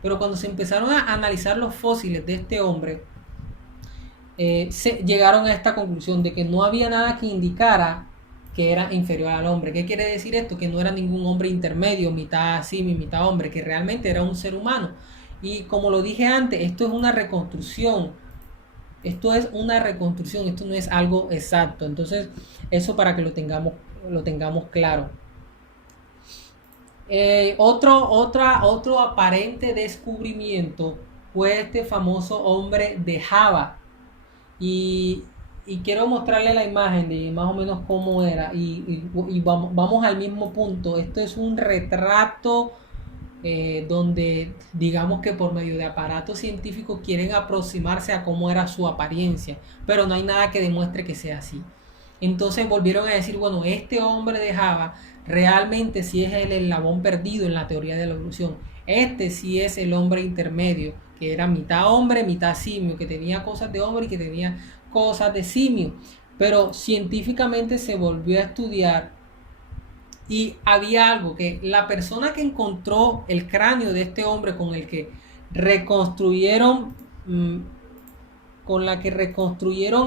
pero cuando se empezaron a analizar los fósiles de este hombre, llegaron a esta conclusión de que no había nada que indicara que era inferior al hombre. ¿Qué quiere decir esto? Que no era ningún hombre intermedio, mitad simio, mitad hombre, que realmente era un ser humano. Y como lo dije antes, esto es una reconstrucción. Esto no es algo exacto. Entonces, eso para que lo tengamos claro. Otro aparente descubrimiento fue este famoso hombre de Java. Y quiero mostrarle la imagen de más o menos cómo era. Y vamos al mismo punto. Esto es un retrato donde digamos que por medio de aparatos científicos quieren aproximarse a cómo era su apariencia, pero no hay nada que demuestre que sea así. Entonces volvieron a decir, bueno, este hombre de Java realmente sí es el eslabón perdido en la teoría de la evolución. Este sí es el hombre intermedio, que era mitad hombre, mitad simio, que tenía cosas de hombre y que tenía cosas de simio. Pero científicamente se volvió a estudiar y había algo, que la persona que encontró el cráneo de este hombre con el que reconstruyeron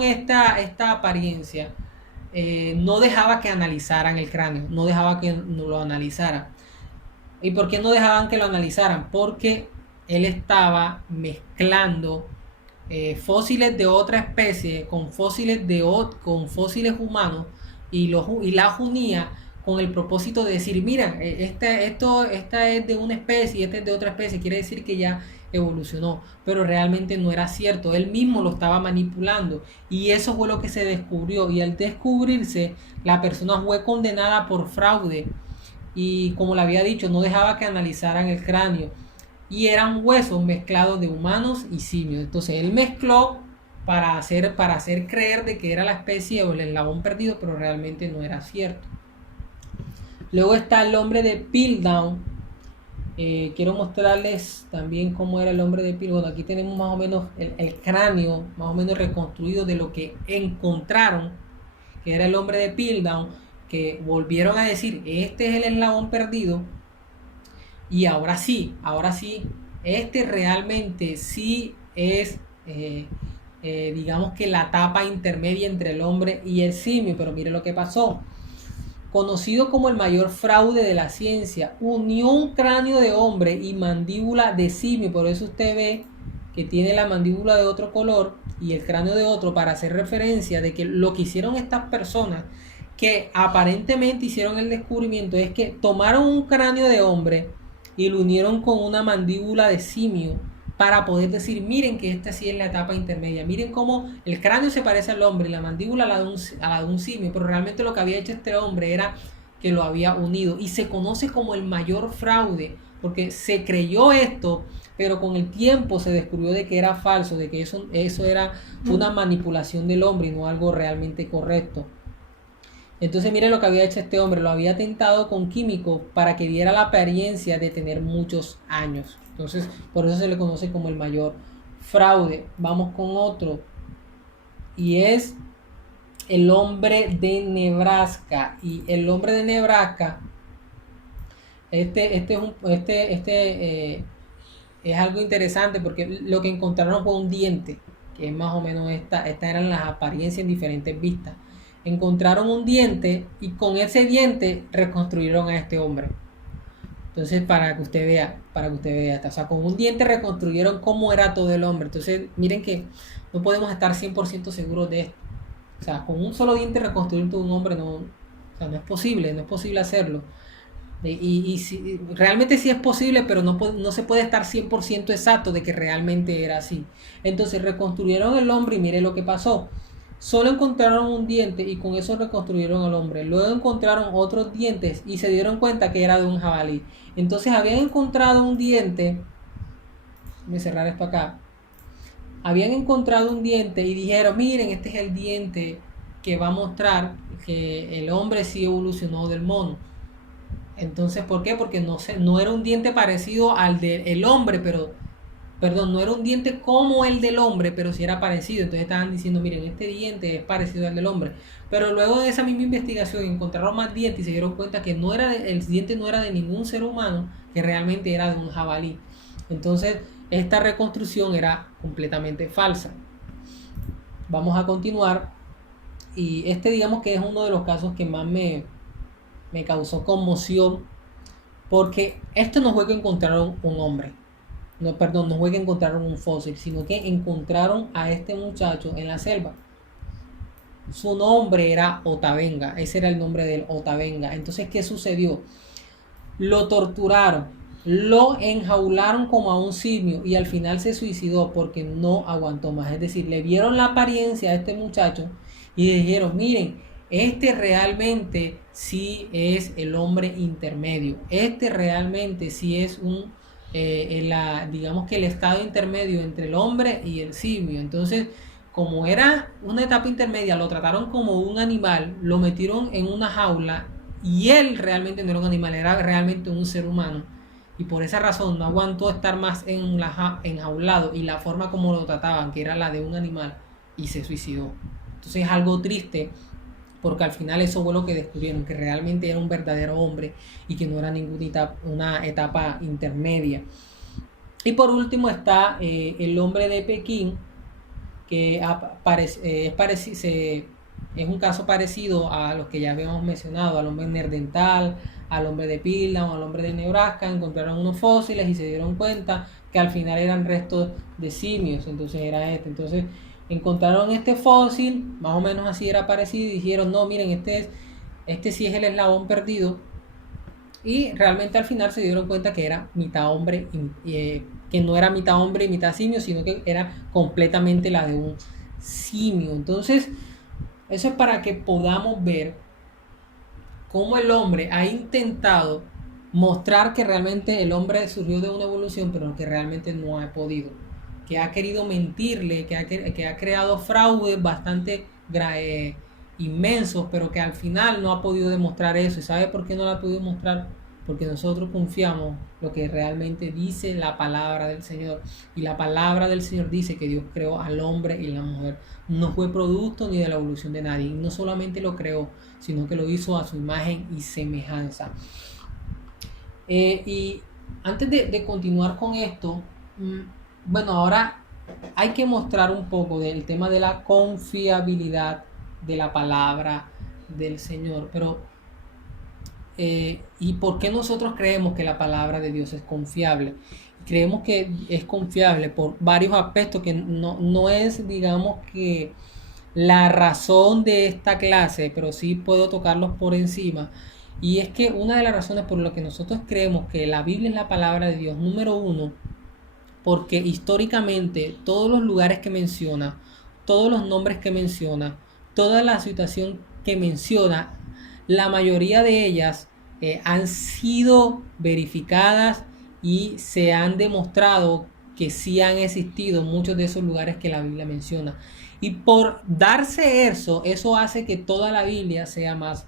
esta apariencia, no dejaba que analizaran el cráneo, no dejaba que lo analizaran. ¿Y por qué no dejaban que lo analizaran? Porque él estaba mezclando fósiles de otra especie con fósiles humanos, y las unía con el propósito de decir, mira, esta es de una especie y esta es de otra especie, quiere decir que ya evolucionó, pero realmente no era cierto. Él mismo lo estaba manipulando, y eso fue lo que se descubrió, y al descubrirse, la persona fue condenada por fraude, y como le había dicho, no dejaba que analizaran el cráneo, y eran huesos mezclados de humanos y simios. Entonces él mezcló para hacer creer de que era la especie o el eslabón perdido, pero realmente no era cierto. Luego está el hombre de Piltdown. Quiero mostrarles también cómo era el hombre de Piltdown. Bueno, aquí tenemos más o menos el cráneo, más o menos reconstruido de lo que encontraron, que era el hombre de Piltdown, que volvieron a decir, este es el eslabón perdido. Y ahora sí, este realmente sí es, digamos que la etapa intermedia entre el hombre y el simio. Pero mire lo que pasó. Conocido como el mayor fraude de la ciencia, unió un cráneo de hombre y mandíbula de simio. Por eso usted ve que tiene la mandíbula de otro color y el cráneo de otro, para hacer referencia de que lo que hicieron estas personas que aparentemente hicieron el descubrimiento es que tomaron un cráneo de hombre y lo unieron con una mandíbula de simio para poder decir, miren que esta sí es la etapa intermedia, miren cómo el cráneo se parece al hombre y la mandíbula a la de un simio, pero realmente lo que había hecho este hombre era que lo había unido, y se conoce como el mayor fraude, porque se creyó esto, pero con el tiempo se descubrió de que era falso, de que eso era una manipulación del hombre y no algo realmente correcto. Entonces miren lo que había hecho este hombre, lo había tentado con químicos para que diera la apariencia de tener muchos años. Entonces por eso se le conoce como el mayor fraude. Vamos con otro, y es el hombre de Nebraska. Y el hombre de Nebraska, es algo interesante, porque lo que encontraron fue un diente, que es más o menos estas eran las apariencias en diferentes vistas. Encontraron un diente y con ese diente reconstruyeron a este hombre. Entonces, para que usted vea, o sea, con un diente reconstruyeron cómo era todo el hombre. Entonces, miren que no podemos estar 100% seguros de esto. O sea, con un solo diente reconstruir todo un hombre no es posible hacerlo. Realmente sí es posible, pero no se puede estar 100% exacto de que realmente era así. Entonces reconstruyeron el hombre y mire lo que pasó. Solo encontraron un diente y con eso reconstruyeron al hombre. Luego encontraron otros dientes y se dieron cuenta que era de un jabalí. Entonces habían encontrado un diente. Voy a cerrar esto acá. Habían encontrado un diente y dijeron, miren, este es el diente que va a mostrar que el hombre sí evolucionó del mono. Entonces, ¿por qué? Porque no era un diente parecido al del hombre, no era un diente como el del hombre, pero sí era parecido. Entonces estaban diciendo, miren, este diente es parecido al del hombre. Pero luego de esa misma investigación encontraron más dientes y se dieron cuenta que el diente no era de ningún ser humano, que realmente era de un jabalí. Entonces, esta reconstrucción era completamente falsa. Vamos a continuar. Y digamos que es uno de los casos que más me causó conmoción, porque esto no fue que encontraron un hombre, no fue que encontraron un fósil, sino que encontraron a este muchacho en la selva. Su nombre era Otavenga, ese era el nombre de él, Otavenga. Entonces, ¿qué sucedió? Lo torturaron, lo enjaularon como a un simio y al final se suicidó porque no aguantó más. Es decir, le vieron la apariencia a este muchacho y dijeron, miren, este realmente sí es el hombre intermedio. Este realmente sí es digamos que el estado intermedio entre el hombre y el simio. Entonces, como era una etapa intermedia, lo trataron como un animal, lo metieron en una jaula y él realmente no era un animal, era realmente un ser humano. Y por esa razón no aguantó estar más enjaulado y la forma como lo trataban, que era la de un animal, y se suicidó. Entonces es algo triste, porque al final eso fue lo que descubrieron, que realmente era un verdadero hombre y que no era una etapa intermedia. Y por último está el hombre de Pekín, que es un caso parecido a los que ya habíamos mencionado, al hombre neandertal, al hombre de Piltdown, al hombre de Nebraska. Encontraron unos fósiles y se dieron cuenta que al final eran restos de simios. Entonces era Entonces encontraron este fósil, más o menos así era parecido, y dijeron, no, miren, este sí es el eslabón perdido. Y realmente al final se dieron cuenta que era mitad hombre, que no era mitad hombre y mitad simio, sino que era completamente la de un simio. Entonces, eso es para que podamos ver cómo el hombre ha intentado mostrar que realmente el hombre surgió de una evolución, pero que realmente no ha podido. que ha querido mentirle, que ha creado fraudes bastante inmensos, pero que al final no ha podido demostrar eso. ¿Y sabe por qué no lo ha podido demostrar? Porque nosotros confiamos lo que realmente dice la palabra del Señor. Y la palabra del Señor dice que Dios creó al hombre y la mujer. No fue producto ni de la evolución de nadie. Y no solamente lo creó, sino que lo hizo a su imagen y semejanza. Y antes de continuar con esto, bueno, ahora hay que mostrar un poco del tema de la confiabilidad de la palabra del Señor. Pero, ¿y por qué nosotros creemos que la palabra de Dios es confiable? Creemos que es confiable por varios aspectos que no es, digamos, que la razón de esta clase, pero sí puedo tocarlos por encima. Y es que una de las razones por las que nosotros creemos que la Biblia es la palabra de Dios, número uno, porque históricamente todos los lugares que menciona, todos los nombres que menciona, toda la situación que menciona, la mayoría de ellas han sido verificadas y se han demostrado que sí han existido muchos de esos lugares que la Biblia menciona. Y por darse eso hace que toda la Biblia sea más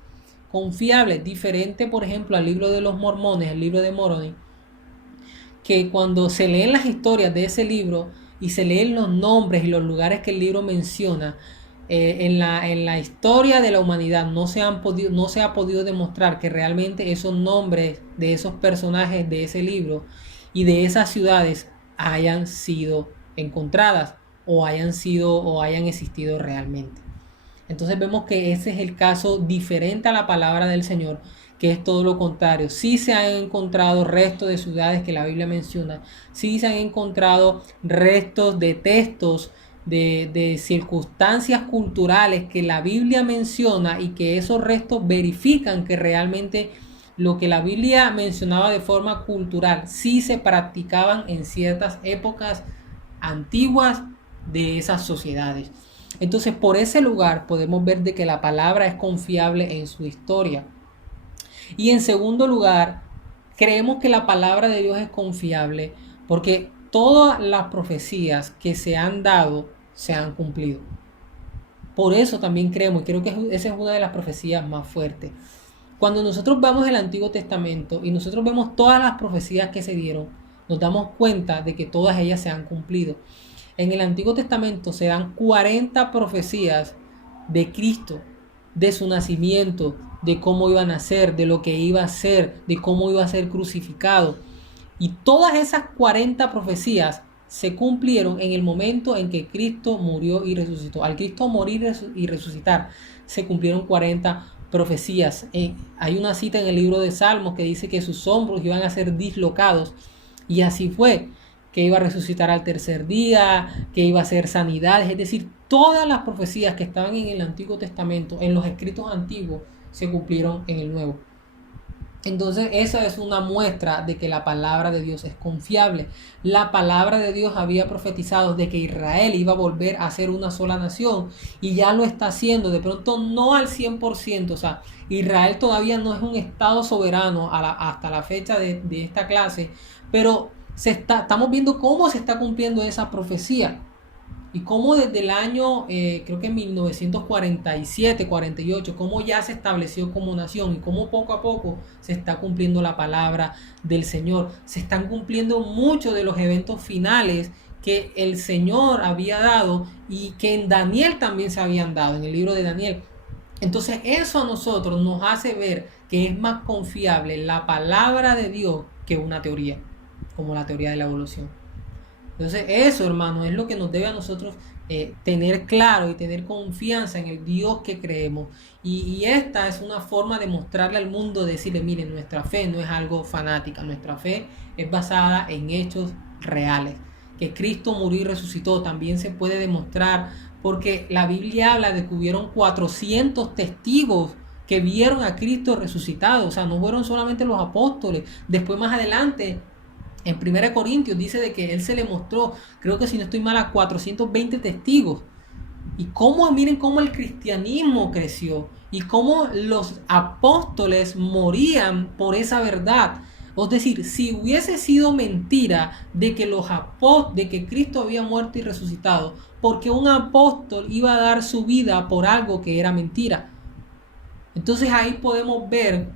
confiable, diferente por ejemplo al libro de los mormones, el libro de Moroni, que cuando se leen las historias de ese libro y se leen los nombres y los lugares que el libro menciona, en la historia de la humanidad no se ha podido demostrar que realmente esos nombres de esos personajes de ese libro y de esas ciudades hayan sido encontradas o hayan existido realmente. Entonces vemos que ese es el caso diferente a la palabra del Señor, que es todo lo contrario. Sí se han encontrado restos de ciudades que la Biblia menciona, sí se han encontrado restos de textos, de circunstancias culturales que la Biblia menciona y que esos restos verifican que realmente lo que la Biblia mencionaba de forma cultural sí se practicaban en ciertas épocas antiguas de esas sociedades. Entonces, por ese lugar podemos ver de que la palabra es confiable en su historia. Y en segundo lugar, creemos que la palabra de Dios es confiable porque todas las profecías que se han dado se han cumplido. Por eso también creemos, y creo que esa es una de las profecías más fuertes. Cuando nosotros vamos el Antiguo Testamento y nosotros vemos todas las profecías que se dieron, nos damos cuenta de que todas ellas se han cumplido. En el Antiguo Testamento se dan 40 profecías de Cristo, de su nacimiento, de cómo iba a nacer, de lo que iba a ser, de cómo iba a ser crucificado. Y todas esas 40 profecías se cumplieron en el momento en que Cristo murió y resucitó. Al Cristo morir y resucitar, se cumplieron 40 profecías. Hay una cita en el libro de Salmos que dice que sus hombros iban a ser dislocados. Y así fue, que iba a resucitar al tercer día, que iba a hacer sanidades. Es decir, todas las profecías que estaban en el Antiguo Testamento, en los escritos antiguos, se cumplieron en el Nuevo. Entonces esa es una muestra de que la palabra de Dios es confiable. La palabra de Dios había profetizado de que Israel iba a volver a ser una sola nación y ya lo está haciendo, de pronto no al 100%, o sea, Israel todavía no es un estado soberano hasta la fecha de esta clase, pero estamos viendo cómo se está cumpliendo esa profecía. Y cómo desde el año, creo que en 1947, 48, cómo ya se estableció como nación y cómo poco a poco se está cumpliendo la palabra del Señor. Se están cumpliendo muchos de los eventos finales que el Señor había dado y que en Daniel también se habían dado, en el libro de Daniel. Entonces eso a nosotros nos hace ver que es más confiable la palabra de Dios que una teoría, como la teoría de la evolución. Entonces eso, hermano, es lo que nos debe a nosotros tener claro y tener confianza en el Dios que creemos. Y esta es una forma de mostrarle al mundo, decirle, miren, nuestra fe no es algo fanática, nuestra fe es basada en hechos reales. Que Cristo murió y resucitó también se puede demostrar porque la Biblia habla de que hubieron 400 testigos que vieron a Cristo resucitado. O sea, no fueron solamente los apóstoles. Después más adelante, en 1 Corintios dice de que él se le mostró, creo que si no estoy mal, a 420 testigos. Y cómo, miren cómo el cristianismo creció y cómo los apóstoles morían por esa verdad. Es decir, si hubiese sido mentira de que de que Cristo había muerto y resucitado, porque un apóstol iba a dar su vida por algo que era mentira. Entonces ahí podemos ver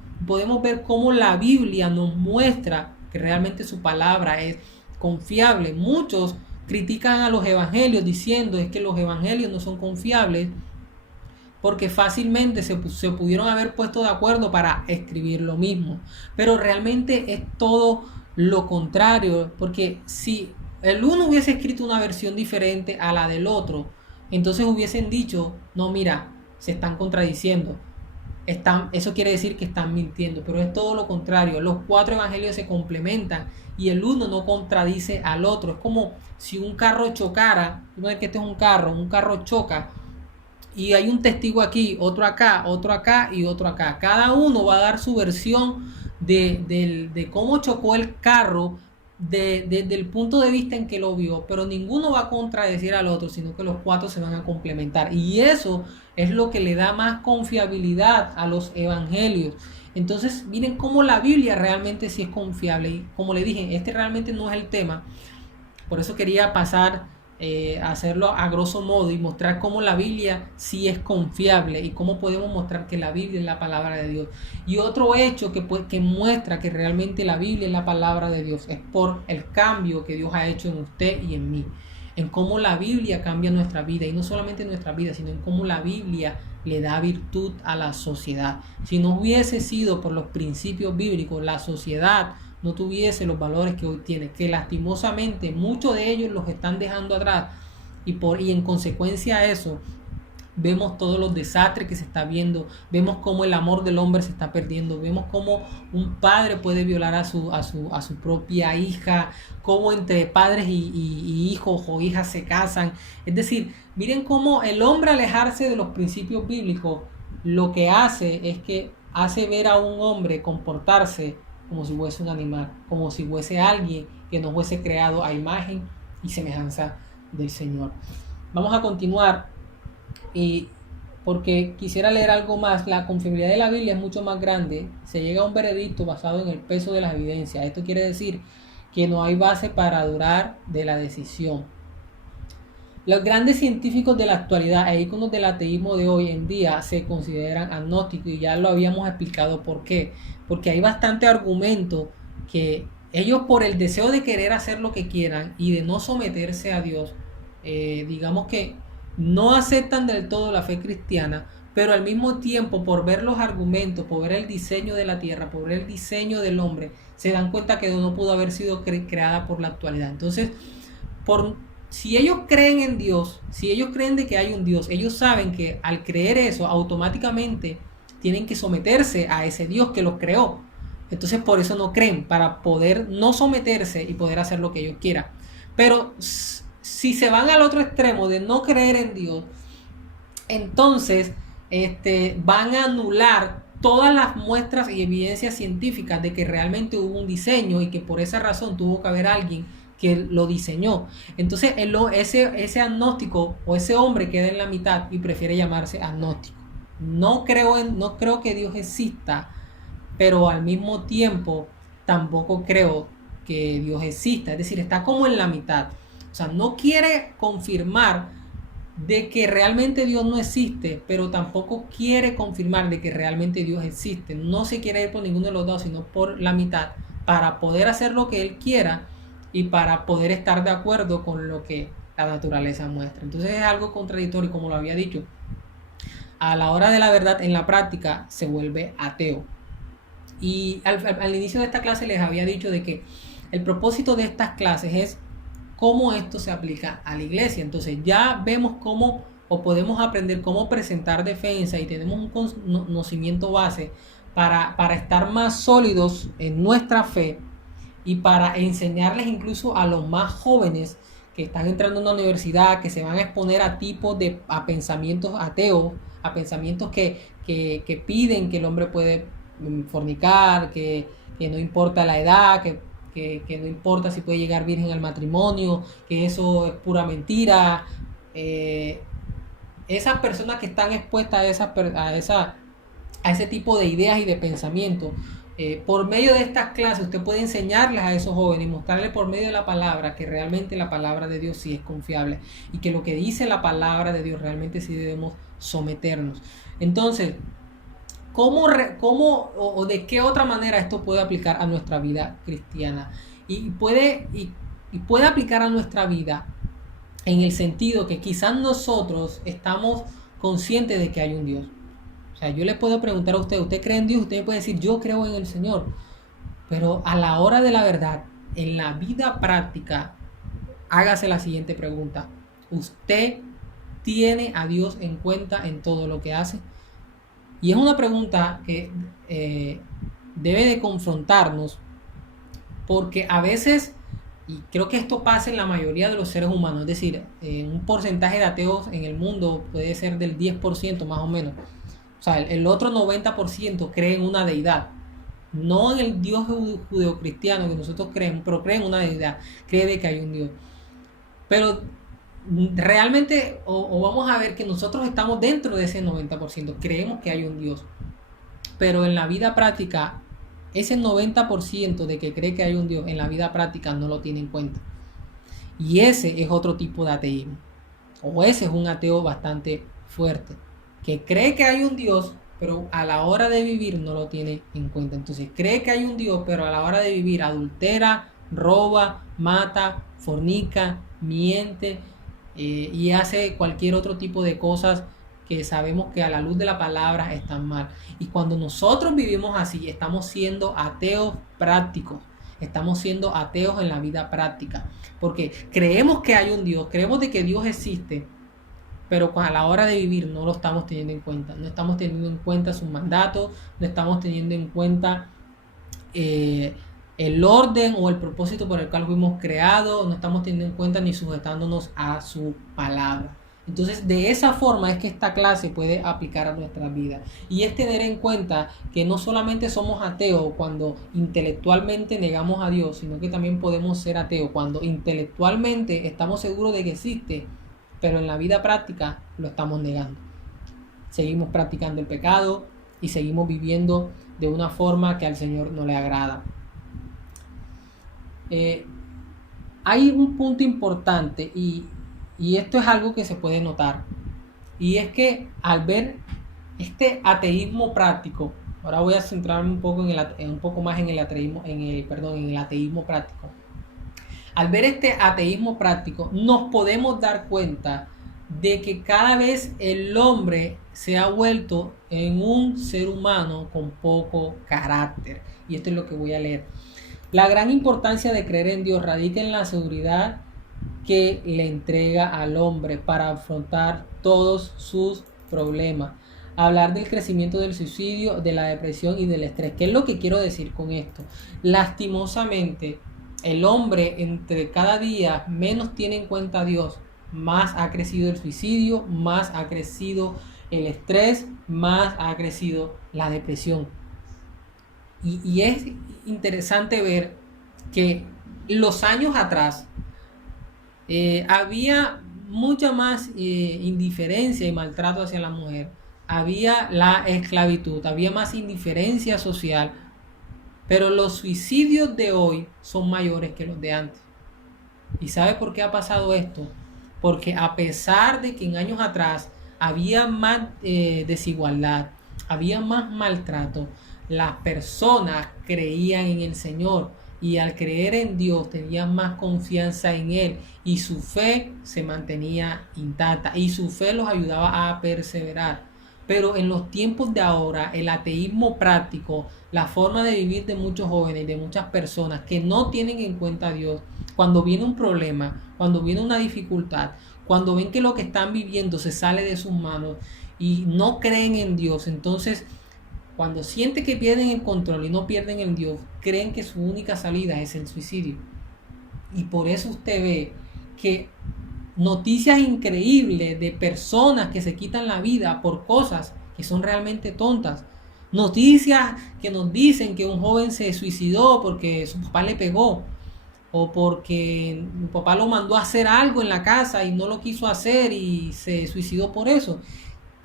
cómo la Biblia nos muestra que realmente su palabra es confiable. Muchos critican a los evangelios diciendo es que los evangelios no son confiables porque fácilmente se pudieron haber puesto de acuerdo para escribir lo mismo. Pero realmente es todo lo contrario, porque si el uno hubiese escrito una versión diferente a la del otro, entonces hubiesen dicho, no, mira, se están contradiciendo. Eso quiere decir que están mintiendo, pero es todo lo contrario. Los 4 evangelios se complementan y el uno no contradice al otro. Es como si un carro chocara, que este es un carro choca y hay un testigo aquí, otro acá y otro acá. Cada uno va a dar su versión de cómo chocó el carro desde el punto de vista en que lo vio, pero ninguno va a contradecir al otro, sino que los 4 se van a complementar. Y eso es lo que le da más confiabilidad a los evangelios. Entonces, miren cómo la Biblia realmente sí es confiable. Y como le dije, este realmente no es el tema. Por eso quería pasar hacerlo a grosso modo y mostrar cómo la Biblia sí es confiable y cómo podemos mostrar que la Biblia es la palabra de Dios. Y otro hecho que muestra que realmente la Biblia es la palabra de Dios es por el cambio que Dios ha hecho en usted y en mí, en cómo la Biblia cambia nuestra vida, y no solamente nuestra vida, sino en cómo la Biblia le da virtud a la sociedad. Si no hubiese sido por los principios bíblicos, la sociedad no tuviese los valores que hoy tiene, que lastimosamente muchos de ellos los están dejando atrás, y en consecuencia a eso vemos todos los desastres que se está viendo, vemos cómo el amor del hombre se está perdiendo, vemos cómo un padre puede violar a su propia hija, cómo entre padres y hijos o hijas se casan. Es decir, miren cómo el hombre, alejarse de los principios bíblicos, lo que hace es que hace ver a un hombre comportarse como si fuese un animal, como si fuese alguien que no fuese creado a imagen y semejanza del Señor. Vamos a continuar, y porque quisiera leer algo más. La confiabilidad de la Biblia es mucho más grande. Se llega a un veredicto basado en el peso de las evidencias. Esto quiere decir que no hay base para dudar de la decisión. Los grandes científicos de la actualidad e íconos del ateísmo de hoy en día se consideran agnósticos, y ya lo habíamos explicado por qué. Porque hay bastante argumento que ellos, por el deseo de querer hacer lo que quieran y de no someterse a Dios, digamos que no aceptan del todo la fe cristiana, pero al mismo tiempo, por ver los argumentos, por ver el diseño de la tierra, por ver el diseño del hombre, se dan cuenta que no pudo haber sido creada por la actualidad. Entonces, si ellos creen en Dios, si ellos creen de que hay un Dios, ellos saben que al creer eso, automáticamente tienen que someterse a ese Dios que los creó. Entonces por eso no creen, para poder no someterse y poder hacer lo que ellos quieran. Pero si se van al otro extremo de no creer en Dios, entonces van a anular todas las muestras y evidencias científicas de que realmente hubo un diseño y que por esa razón tuvo que haber alguien que lo diseñó. Entonces ese agnóstico o ese hombre queda en la mitad y prefiere llamarse agnóstico. No creo que Dios exista, pero al mismo tiempo tampoco creo que Dios exista. Es decir, está como en la mitad. O sea, no quiere confirmar de que realmente Dios no existe, pero tampoco quiere confirmar de que realmente Dios existe. No se quiere ir por ninguno de los dos, sino por la mitad, para poder hacer lo que Él quiera y para poder estar de acuerdo con lo que la naturaleza muestra. Entonces es algo contradictorio, como lo había dicho. A la hora de la verdad, en la práctica, se vuelve ateo. Y al inicio de esta clase les había dicho de que el propósito de estas clases es cómo esto se aplica a la iglesia. Entonces ya vemos cómo, o podemos aprender cómo presentar defensa, y tenemos un conocimiento base para estar más sólidos en nuestra fe, y para enseñarles incluso a los más jóvenes que están entrando a una universidad, que se van a exponer a a pensamientos ateos, a pensamientos que piden que el hombre puede fornicar, que no importa la edad, que no importa si puede llegar virgen al matrimonio, que eso es pura mentira. Esas personas que están expuestas a ese tipo de ideas y de pensamientos, Por medio de estas clases usted puede enseñarles a esos jóvenes y mostrarles por medio de la palabra que realmente la palabra de Dios sí es confiable y que lo que dice la palabra de Dios realmente sí debemos someternos. Entonces, ¿cómo o de qué otra manera esto puede aplicar a nuestra vida cristiana? Y puede aplicar a nuestra vida en el sentido que quizás nosotros estamos conscientes de que hay un Dios. O sea, yo le puedo preguntar a usted, ¿usted cree en Dios? Usted me puede decir, yo creo en el Señor. Pero a la hora de la verdad, en la vida práctica, hágase la siguiente pregunta. ¿Usted tiene a Dios en cuenta en todo lo que hace? Y es una pregunta que debe de confrontarnos, porque a veces, y creo que esto pasa en la mayoría de los seres humanos, es decir, un porcentaje de ateos en el mundo puede ser del 10% más o menos. O sea, el otro 90% cree en una deidad. No en el Dios judeocristiano que nosotros creemos, pero cree en una deidad. Cree de que hay un Dios. Pero realmente, o vamos a ver que nosotros estamos dentro de ese 90%. Creemos que hay un Dios. Pero en la vida práctica, ese 90% de que cree que hay un Dios, en la vida práctica no lo tiene en cuenta. Y ese es otro tipo de ateísmo. O ese es un ateo bastante fuerte, que cree que hay un Dios, pero a la hora de vivir no lo tiene en cuenta. Entonces cree que hay un Dios, pero a la hora de vivir adultera, roba, mata, fornica, miente y hace cualquier otro tipo de cosas que sabemos que a la luz de la palabra están mal. Y cuando nosotros vivimos así, estamos siendo ateos prácticos. Estamos siendo ateos en la vida práctica. Porque creemos que hay un Dios, creemos de que Dios existe, pero a la hora de vivir no lo estamos teniendo en cuenta. No estamos teniendo en cuenta sus mandatos, no estamos teniendo en cuenta el orden o el propósito por el cual fuimos creados, no estamos teniendo en cuenta ni sujetándonos a su palabra. Entonces, de esa forma es que esta clase puede aplicar a nuestra vida. Y es tener en cuenta que no solamente somos ateos cuando intelectualmente negamos a Dios, sino que también podemos ser ateos cuando intelectualmente estamos seguros de que existe, pero en la vida práctica lo estamos negando. Seguimos practicando el pecado y seguimos viviendo de una forma que al Señor no le agrada. Hay un punto importante y esto es algo que se puede notar, y es que al ver este ateísmo práctico, ahora voy a centrarme un poco más en el ateísmo práctico. Al ver este ateísmo práctico, nos podemos dar cuenta de que cada vez el hombre se ha vuelto en un ser humano con poco carácter. Y esto es lo que voy a leer. La gran importancia de creer en Dios radica en la seguridad que le entrega al hombre para afrontar todos sus problemas. Hablar del crecimiento del suicidio, de la depresión y del estrés. ¿Qué es lo que quiero decir con esto? Lastimosamente, el hombre entre cada día menos tiene en cuenta a Dios, más ha crecido el suicidio, más ha crecido el estrés, más ha crecido la depresión. Y es interesante ver que los años atrás había mucha más indiferencia y maltrato hacia la mujer. Había la esclavitud, había más indiferencia social, pero los suicidios de hoy son mayores que los de antes. ¿Y sabe por qué ha pasado esto? Porque a pesar de que en años atrás había más desigualdad, había más maltrato, las personas creían en el Señor y al creer en Dios tenían más confianza en Él y su fe se mantenía intacta y su fe los ayudaba a perseverar. Pero en los tiempos de ahora, el ateísmo práctico, la forma de vivir de muchos jóvenes y de muchas personas que no tienen en cuenta a Dios, cuando viene un problema, cuando viene una dificultad, cuando ven que lo que están viviendo se sale de sus manos y no creen en Dios, entonces cuando sienten que pierden el control y no pierden en Dios, creen que su única salida es el suicidio. Y por eso usted ve que noticias increíbles de personas que se quitan la vida por cosas que son realmente tontas. Noticias que nos dicen que un joven se suicidó porque su papá le pegó o porque su papá lo mandó a hacer algo en la casa y no lo quiso hacer y se suicidó por eso.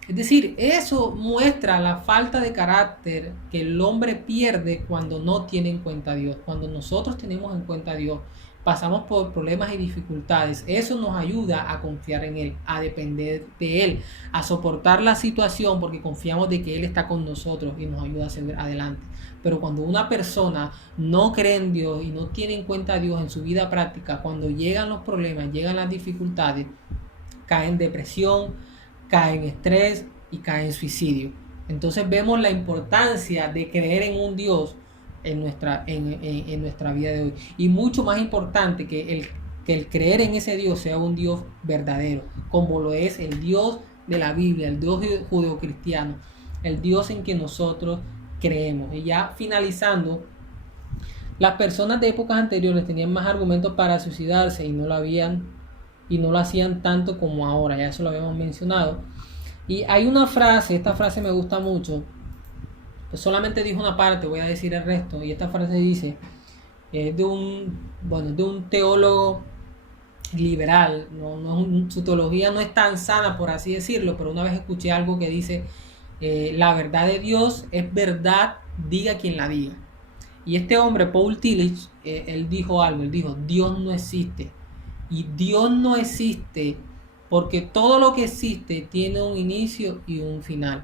Es decir, eso muestra la falta de carácter que el hombre pierde cuando no tiene en cuenta a Dios. Cuando nosotros tenemos en cuenta a Dios, pasamos por problemas y dificultades. Eso nos ayuda a confiar en Él, a depender de Él, a soportar la situación porque confiamos de que Él está con nosotros y nos ayuda a seguir adelante. Pero cuando una persona no cree en Dios y no tiene en cuenta a Dios en su vida práctica, cuando llegan los problemas, llegan las dificultades, cae en depresión, cae en estrés y cae en suicidio. Entonces vemos la importancia de creer en un Dios en nuestra vida de hoy. Y mucho más importante que el creer en ese Dios sea un Dios verdadero, como lo es el Dios de la Biblia, el Dios judeocristiano, el Dios en que nosotros creemos. Y ya finalizando, las personas de épocas anteriores tenían más argumentos para suicidarse y no lo hacían tanto como ahora, ya eso lo habíamos mencionado. Y hay una frase, esta frase me gusta mucho, pues solamente dijo una parte, voy a decir el resto, y esta frase dice, de un teólogo liberal, su teología no es tan sana, por así decirlo, pero una vez escuché algo que dice, la verdad de Dios es verdad, diga quien la diga. Y este hombre, Paul Tillich, él dijo algo, él dijo, Dios no existe. Y Dios no existe porque todo lo que existe tiene un inicio y un final.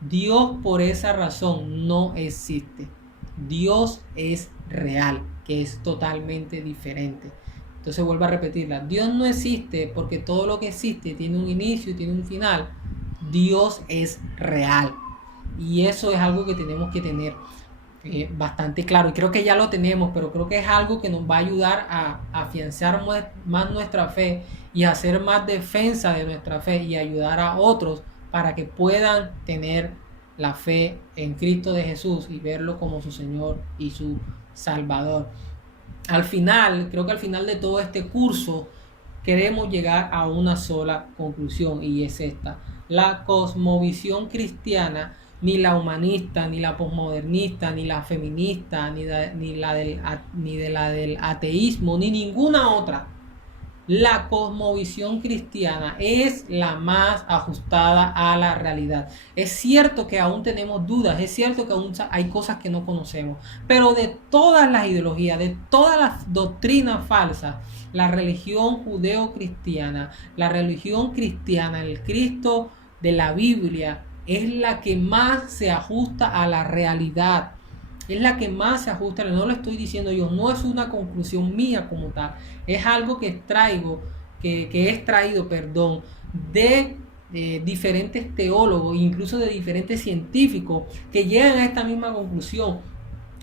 Dios por esa razón no existe. Dios es real, que es totalmente diferente. Entonces vuelvo a repetirla. Dios no existe porque todo lo que existe tiene un inicio y tiene un final. Dios es real. Y eso es algo que tenemos que tener bastante claro, y creo que ya lo tenemos, pero creo que es algo que nos va a ayudar a afianzar más nuestra fe y a hacer más defensa de nuestra fe y ayudar a otros para que puedan tener la fe en Cristo de Jesús y verlo como su Señor y su Salvador. Creo que al final de todo este curso queremos llegar a una sola conclusión, y es esta: la cosmovisión cristiana, ni la humanista, ni la posmodernista, ni la feminista, ni la del ateísmo, ni ninguna otra. La cosmovisión cristiana es la más ajustada a la realidad. Es cierto que aún tenemos dudas, es cierto que aún hay cosas que no conocemos, pero de todas las ideologías, de todas las doctrinas falsas, la religión judeo-cristiana, la religión cristiana, el Cristo de la Biblia, es la que más se ajusta a la realidad. Es la que más se ajusta, no lo estoy diciendo yo, no es una conclusión mía como tal, es algo que he extraído de diferentes teólogos, incluso de diferentes científicos que llegan a esta misma conclusión.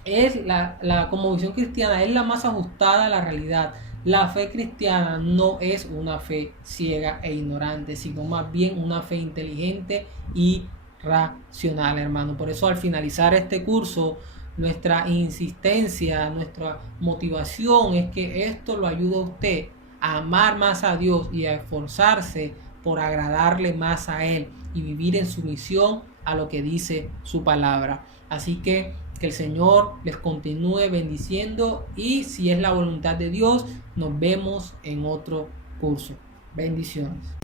La cosmovisión cristiana es la más ajustada a la realidad. La fe cristiana no es una fe ciega e ignorante, sino más bien una fe inteligente y racional, hermano. Por eso al finalizar este curso, nuestra insistencia, nuestra motivación es que esto lo ayude a usted a amar más a Dios y a esforzarse por agradarle más a Él y vivir en sumisión a lo que dice su palabra. Así que el Señor les continúe bendiciendo, y si es la voluntad de Dios, nos vemos en otro curso. Bendiciones.